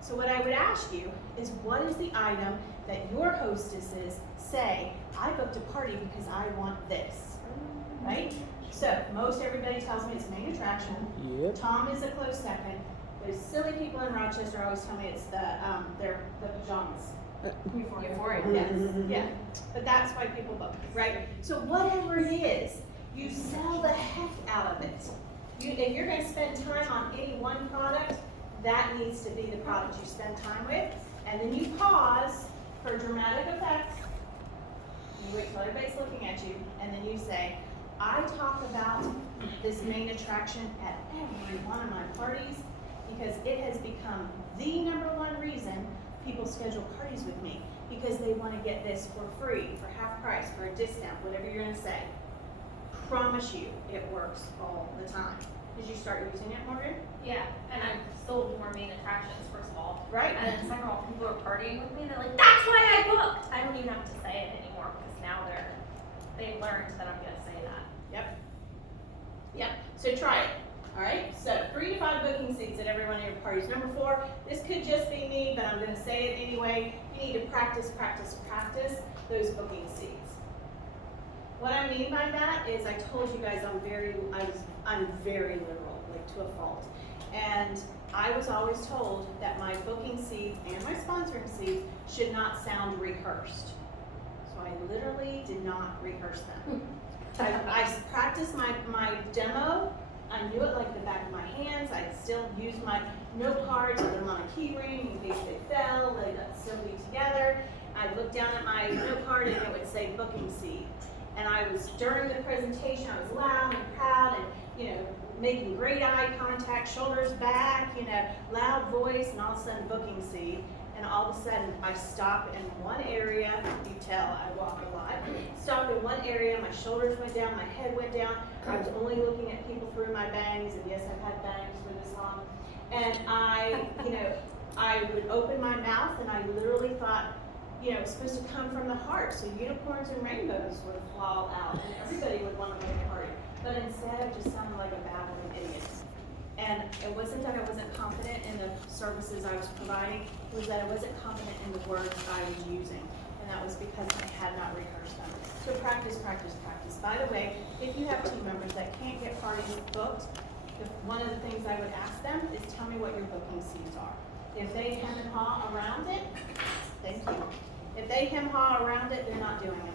So what I would ask you is, what is the item that your hostesses say, I booked a party because I want this, right? So, most everybody tells me it's main attraction. Yep. Tom is a close second. Those silly people in Rochester always tell me it's the pajamas. Euphoria. Yes, yeah, but that's why people book, right? So whatever it is, you sell the heck out of it. If you're gonna spend time on any one product, that needs to be the product you spend time with. And then you pause for dramatic effects. You wait till everybody's looking at you, and then you say, I talk about this main attraction at every one of my parties because it has become the #1 reason people schedule parties with me, because they want to get this for free, for half price, for a discount, whatever you're going to say. Promise you, it works all the time. Did you start using it, Morgan? Yeah, and I've sold more main attractions, first of all. Right. And then second of all, people are partying with me, they're like, that's why I booked! I don't even have to say it anymore, because now they've learned that I'm gonna say that. Yep, so try it, all right? So 3 to 5 booking seats at every one of your parties. #4, this could just be me, but I'm gonna say it anyway. You need to practice those booking seats. What I mean by that is I told you guys I'm very literal, like to a fault. And I was always told that my booking seats and my sponsoring seats should not sound rehearsed. So I literally did not rehearse them. I practiced my demo. I knew it like the back of my hands. I still used my note cards, put them on a key ring in case they fell, they'd still be together. I'd look down at my note card and it would say booking seat. And I was, during the presentation, I was loud and proud and, making great eye contact, shoulders back, loud voice, and all of a sudden booking seat. And all of a sudden, I stop in one area. You tell I walk a lot. Stopped in one area. My shoulders went down. My head went down. I was only looking at people through my bangs. And yes, I've had bangs for this long. And I would open my mouth, and I literally thought, it's supposed to come from the heart. So unicorns and rainbows would fall out, and everybody would want to make a party. But instead, I just sounded like a babbling idiot. And it wasn't that I wasn't confident in the services I was providing, it was that I wasn't confident in the words I was using. And that was because I had not rehearsed them. So practice. By the way, if you have team members that can't get parties booked, one of the things I would ask them is tell me what your booking seats are. If they hem and haw around it, thank you. If they hem haw around it, they're not doing them.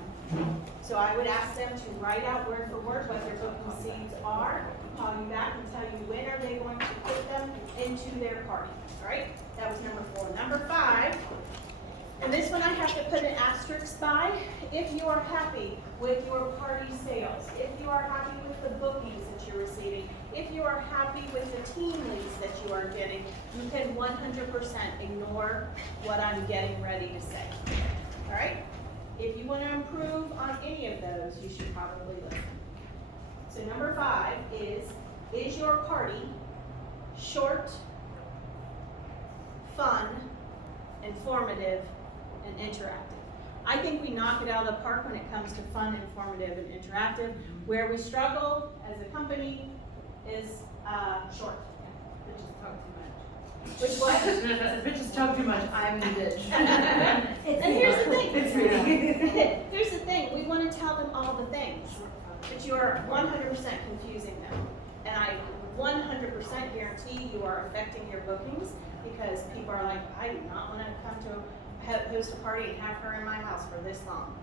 So I would ask them to write out word for word what their booking seats are, call you back and tell you when are they going to put them into their party, all right? That was #4. #5, and this one I have to put an asterisk by. If you are happy with your party sales, if you are happy with the bookings that you're receiving, if you are happy with the team leads that you are getting, you can 100% ignore what I'm getting ready to say, all right? If you want to improve on any of those, you should probably listen. So #5 is your party short, fun, informative, and interactive? I think we knock it out of the park when it comes to fun, informative, and interactive. Where we struggle as a company is short. Bitches talk too much. Which what? Bitches talk too much, I'm the bitch. And here's the thing. Here's the thing. We want to tell them all the things, but you are 100% confusing them. And I 100% guarantee you are affecting your bookings because people are like, I do not want to come to host a party and have her in my house for this long.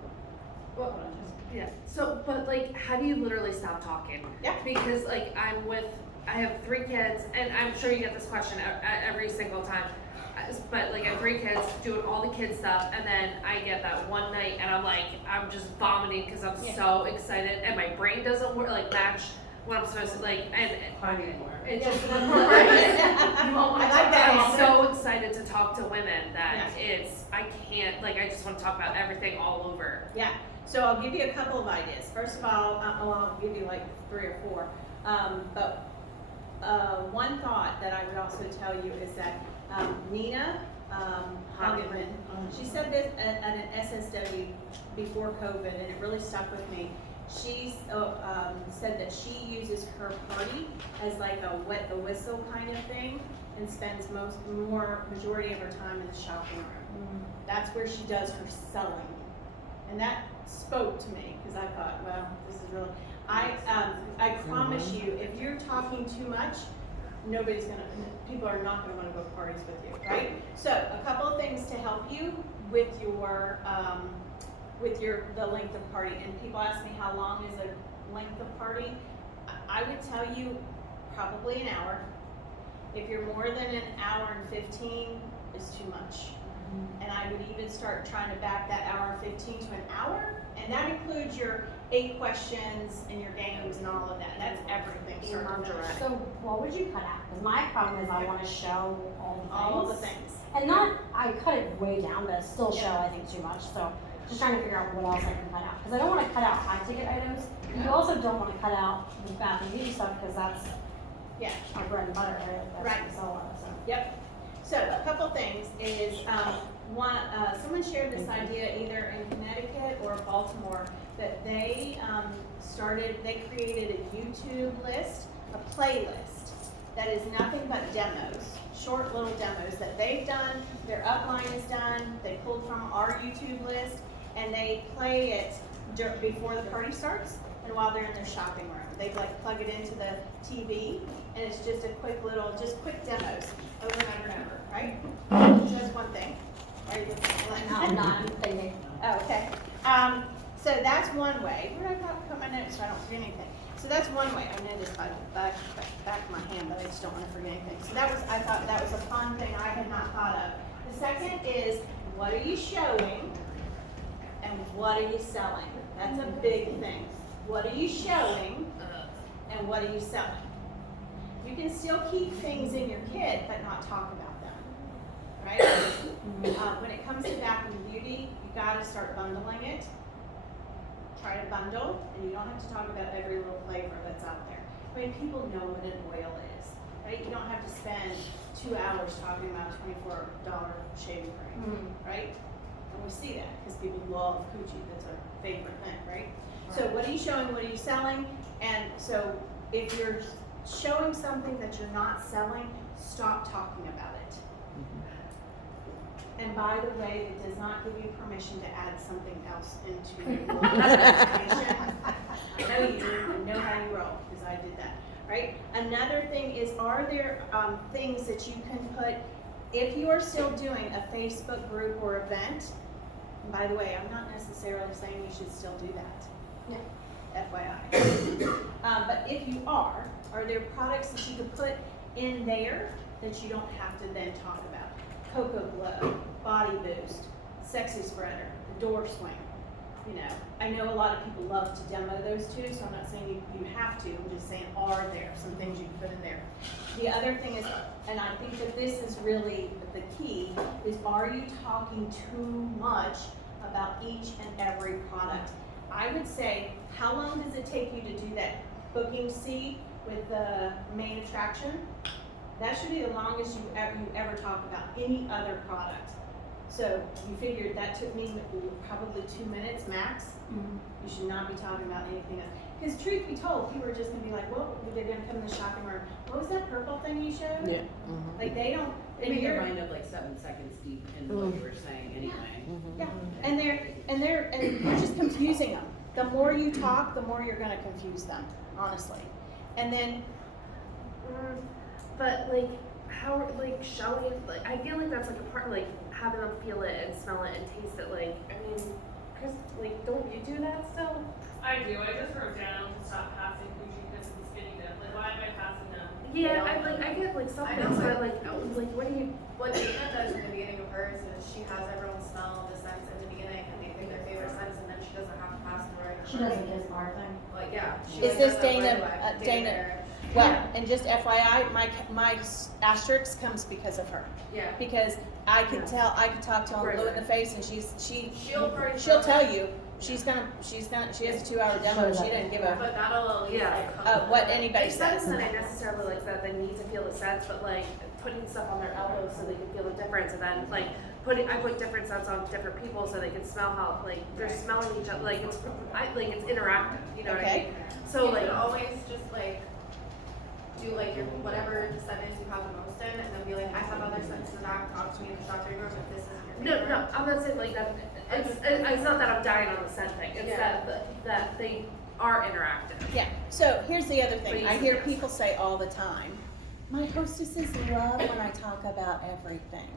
Well, yeah. So, but how do you literally stop talking? Yeah. Because I have 3 kids, and I'm sure you get this question every single time. But I have 3 kids doing all the kid stuff, and then I get that one night, and I'm just vomiting because I'm so excited, and my brain doesn't work match what I'm supposed to and it just I'm so excited to talk to women that I can't I just want to talk about everything all over. Yeah. So I'll give you a couple of ideas. First of all, I'll give you 3 or 4. But one thought that I would also tell you is that Nina Hagenman, she said this at an SSW before COVID, and it really stuck with me. She said that she uses her party as a wet the whistle kind of thing, and spends majority of her time in the shopping room. That's where she does her selling, and that spoke to me because I thought, well, this is really. I promise you, if you're talking too much, people are not gonna wanna go to parties with you, right? So, a couple of things to help you with the length of party, and people ask me how long is a length of party. I would tell you probably an hour. If you're more than an hour and 15, it's too much. And I would even start trying to back that hour and 15 to an hour, and that includes your 8 questions and your games and all of that. That's everything. start to finish. So what would you cut out? Because my problem is I want to show All the things. And not, I cut it way down, but still show, I think, too much. So just trying to figure out what else I can cut out. Because I don't want to cut out high ticket items. You also don't want to cut out the bath and beauty stuff because that's our bread and butter, right? That's Right. what we sell a lot of, so. Yep. So a couple things is, someone shared this idea either in Connecticut or Baltimore, that they they created a YouTube list, a playlist that is nothing but demos, short little demos that they've done, their upline is done, they pulled from our YouTube list, and they play it before the party starts and while they're in their shopping room. They plug it into the TV, and it's just quick demos over and over and over, right? So that's one thing. Are you No, I'm not, I'm thinking. Oh, okay. So that's one way. Where did I put my notes so I don't forget anything? So that's one way. I know this by the back of my hand, but I just don't want to forget anything. So I thought that was a fun thing I had not thought of. The second is, what are you showing and what are you selling? That's a big thing. What are you showing and what are you selling? You can still keep things in your kit, but not talk about them, right? When it comes to bath and beauty, you gotta start bundling it. Try to bundle, and you don't have to talk about every little flavor that's out there. I mean, people know what an oil is, right? You don't have to spend 2 hours talking about $24 shaving cream, right? And we see that, because people love coochie, that's our favorite thing, right? So what are you showing, what are you selling? And so if you're showing something that you're not selling, stop talking about it. And by the way, it does not give you permission to add something else into your presentation. I know you do, I know how you roll, because I did that, right? Another thing is, are there things that you can put, if you are still doing a Facebook group or event, and by the way, I'm not necessarily saying you should still do that. FYI. But if you are there products that you could put in there that you don't have to then talk about? Cocoa Glow, Body Boost, Sexy Spreader, the Door Swing. You know, I know a lot of people love to demo those too, so I'm not saying you have to, I'm just saying are there some things you can put in there. The other thing is, and I think that this is really the key, is are you talking too much about each and every product? I would say, how long does it take you to do that booking seat with the main attraction? That should be the longest you ever talk about any other product. So you figured that took me probably 2 minutes max. You should not be talking about anything else. Because truth be told, people are just gonna be like, well, they're gonna come in the shopping room. What was that purple thing you showed? Yeah. Like they don't. They make your mind up like 7 seconds deep in what you were saying anyway. Yeah, and you're just confusing them. The more you talk, the more you're gonna confuse them, honestly. And then, but like, how, like, showing, like, I feel like that's like a part, like, having them feel it and smell it and taste it, like, I mean, Chris, like, don't you do that still? I do. I just wrote down to stop passing coochie because of the skinny dip. Like, why am I passing them? Yeah, I get like some things, but like what do you? What Dana does in the beginning of hers is she has everyone smell the scents in the beginning and they pick their favorite scents and then she doesn't have to pass them right. She doesn't get a bar thing. Like, yeah. She Is like this does that Dana- right away. Dana- Bear. well, and just FYI, my asterisk comes because of her. Yeah. Because I could tell, I could talk to her blue in the face, and she'll tell you, she has a 2-hour demo, and she didn't give a, But that'll at least like come what up. anybody It's not says. that I necessarily like that they need to feel the scents, but like putting stuff on their elbows so they can feel the difference, and then like I put different scents on different people so they can smell how like they're smelling each other. Like it's interactive. You know what I mean? So You like could always just like do like your whatever sentence you have the most in and then be like, I have other sentences in the back, talk to me in the shopping room if this is your favorite. no, I'm not saying like that. It's not that I'm dying on the scent thing. It's Yeah. that they are interactive. Yeah, so here's the other thing, I hear Please. people say all the time, my hostesses love when I talk about everything.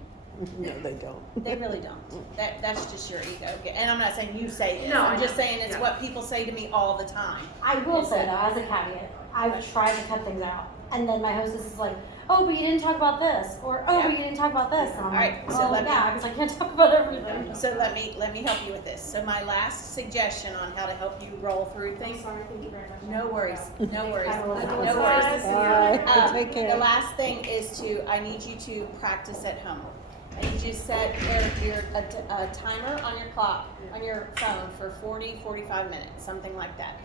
No, they don't. They really don't. That's just your ego. And I'm not saying you say this. No, I I'm just know. saying it's Yeah. what people say to me all the time. I will Is say that- though, as a caveat, I've tried to cut things out, and then my hostess is like, "Oh, but you didn't talk about this," or "Oh, but you didn't talk about this." And I'm All like, right, so "Oh, let me- yeah," because I can't talk about everything. So let me help you with this. So my last suggestion on how to help you roll through things. Sorry, thank you very much. No worries, no worries, I will. no worries. Bye. Take The care. last thing is I need you to practice at home. I need you to set a timer on your clock, on your phone for 40, 45 minutes, something like that.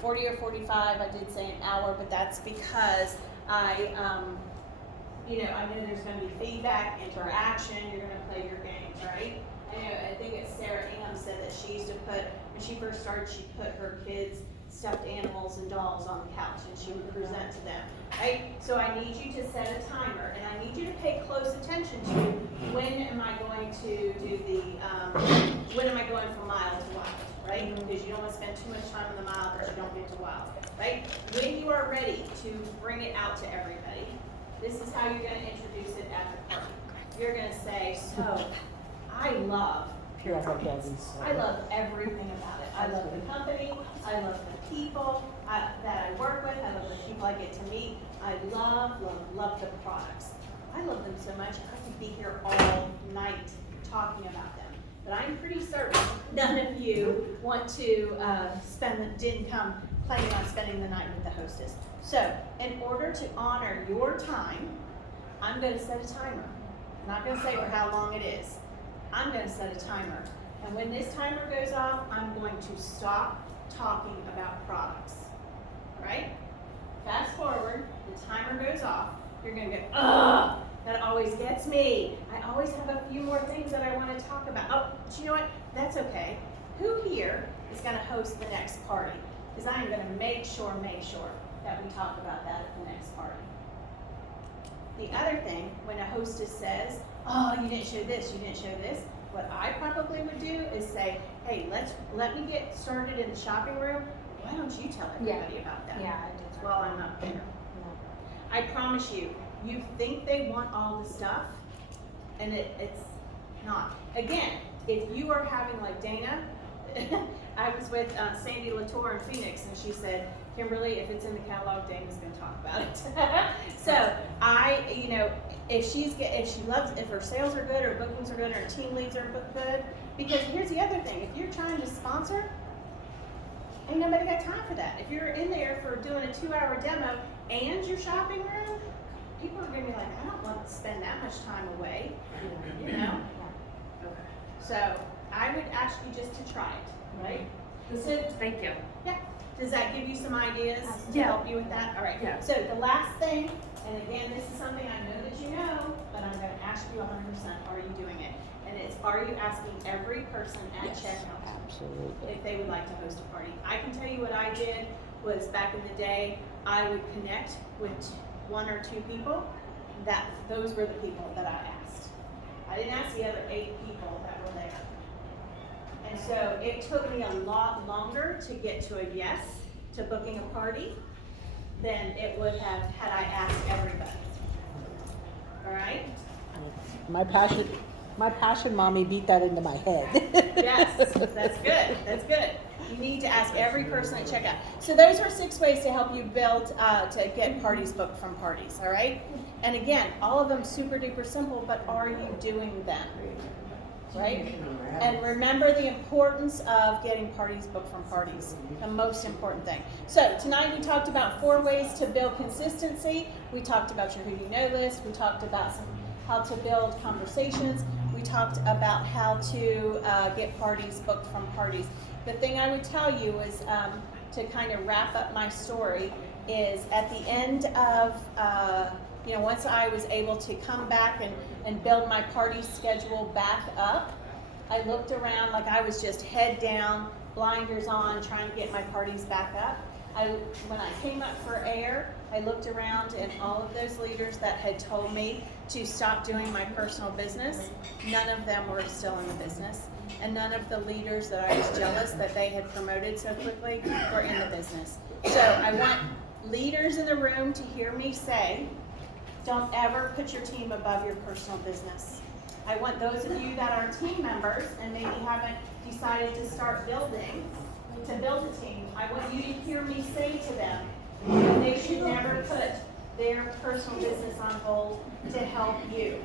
40 or 45, I did say an hour, but that's because I know there's gonna be feedback, interaction, you're gonna play your games, right? I think it's Sarah Ingham said that she used to put, when she first started, she put her kids' stuffed animals and dolls on the couch and she would present to them, right? So I need you to set a timer and I need you to pay close attention to when am I going to do when am I going from mild to wild, right? Because you don't want to spend too much time on the mild because you don't get to wild, right? When you are ready to bring it out to everybody, this is how you're going to introduce it at the party. You're going to say, so I love Pure Carpets. I love everything about it. I love the company. I love the people that I work with. I love the people I get to meet. I love the products. I love them so much, I could be here all night talking about them. But I'm pretty certain none of you want to didn't come planning on spending the night with the hostess. So, in order to honor your time, I'm going to set a timer. I'm not going to say for how long it is. I'm going to set a timer. And when this timer goes off, I'm going to stop talking about products. Right? Fast forward, the timer goes off. You're going to go, ugh, that always gets me. I always have a few more things that I want to talk about. Oh, but you know what? That's okay. Who here is going to host the next party? Because I am going to make sure that we talk about that at the next party. The other thing, when a hostess says, oh, you didn't show this, what I probably would do is say, hey, let me get started in the shopping room. Why don't you tell everybody about that? Yeah, I did. While I'm up there. I promise you, you think they want all the stuff, and it's not. Again, if you are having like Dana, I was with Sandy Latour in Phoenix, and she said, Kimberly, if it's in the catalog, Dana's going to talk about it. So if her sales are good, or bookings are good, or team leads are good, because here's the other thing: if you're trying to sponsor, ain't nobody got time for that. If you're in there for doing a 2-hour demo and your shopping room, people are going to be like, I don't want to spend that much time away, you know. So I would ask you just to try it, right? Thank you. Yeah. Does that give you some ideas to Yeah. help you with that? All right. Yeah. So the last thing, and again, this is something I know that you know, but I'm going to ask you 100%, are you doing it? And it's, are you asking every person at Yes, checkout absolutely. if they would like to host a party? I can tell you what I did was back in the day, I would connect with 1 or 2 people. Those were the people that I asked. I didn't ask the other 8 people that were there. And so it took me a lot longer to get to a yes to booking a party than it would have had I asked everybody. All right? My passion mommy beat that into my head. Yes, that's good. That's good. You need to ask every person at checkout. So those are 6 ways to help you build, to get parties booked from parties, all right? And again, all of them super duper simple, but are you doing them? Right? And remember the importance of getting parties booked from parties, the most important thing. So tonight we talked about 4 ways to build consistency. We talked about your who you know list. We talked about how to build conversations. We talked about how to get parties booked from parties. The thing I would tell you is to kind of wrap up my story is at the end of, once I was able to come back and build my party schedule back up, I looked around like I was just head down, blinders on, trying to get my parties back up. When I came up for air, I I looked around and all of those leaders that had told me to stop doing my personal business, none of them were still in the business. And none of the leaders that I was jealous that they had promoted so quickly were in the business. So I want leaders in the room to hear me say, don't ever put your team above your personal business. I want those of you that are team members and maybe haven't decided to start building, to build a team, I want you to hear me say to them that they should never put their personal business on hold to help you.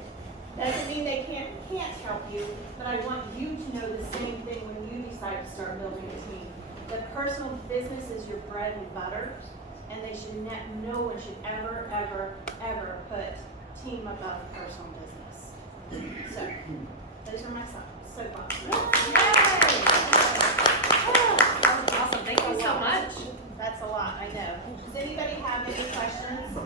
Doesn't mean they can't help you, but I want you to know the same thing when you decide to start building a team. The personal business is your bread and butter, and they should no one should ever, ever, ever put team above personal business. So, those are my soapbox. Awesome, thank you so much. That's a lot, I know. Does anybody have any questions?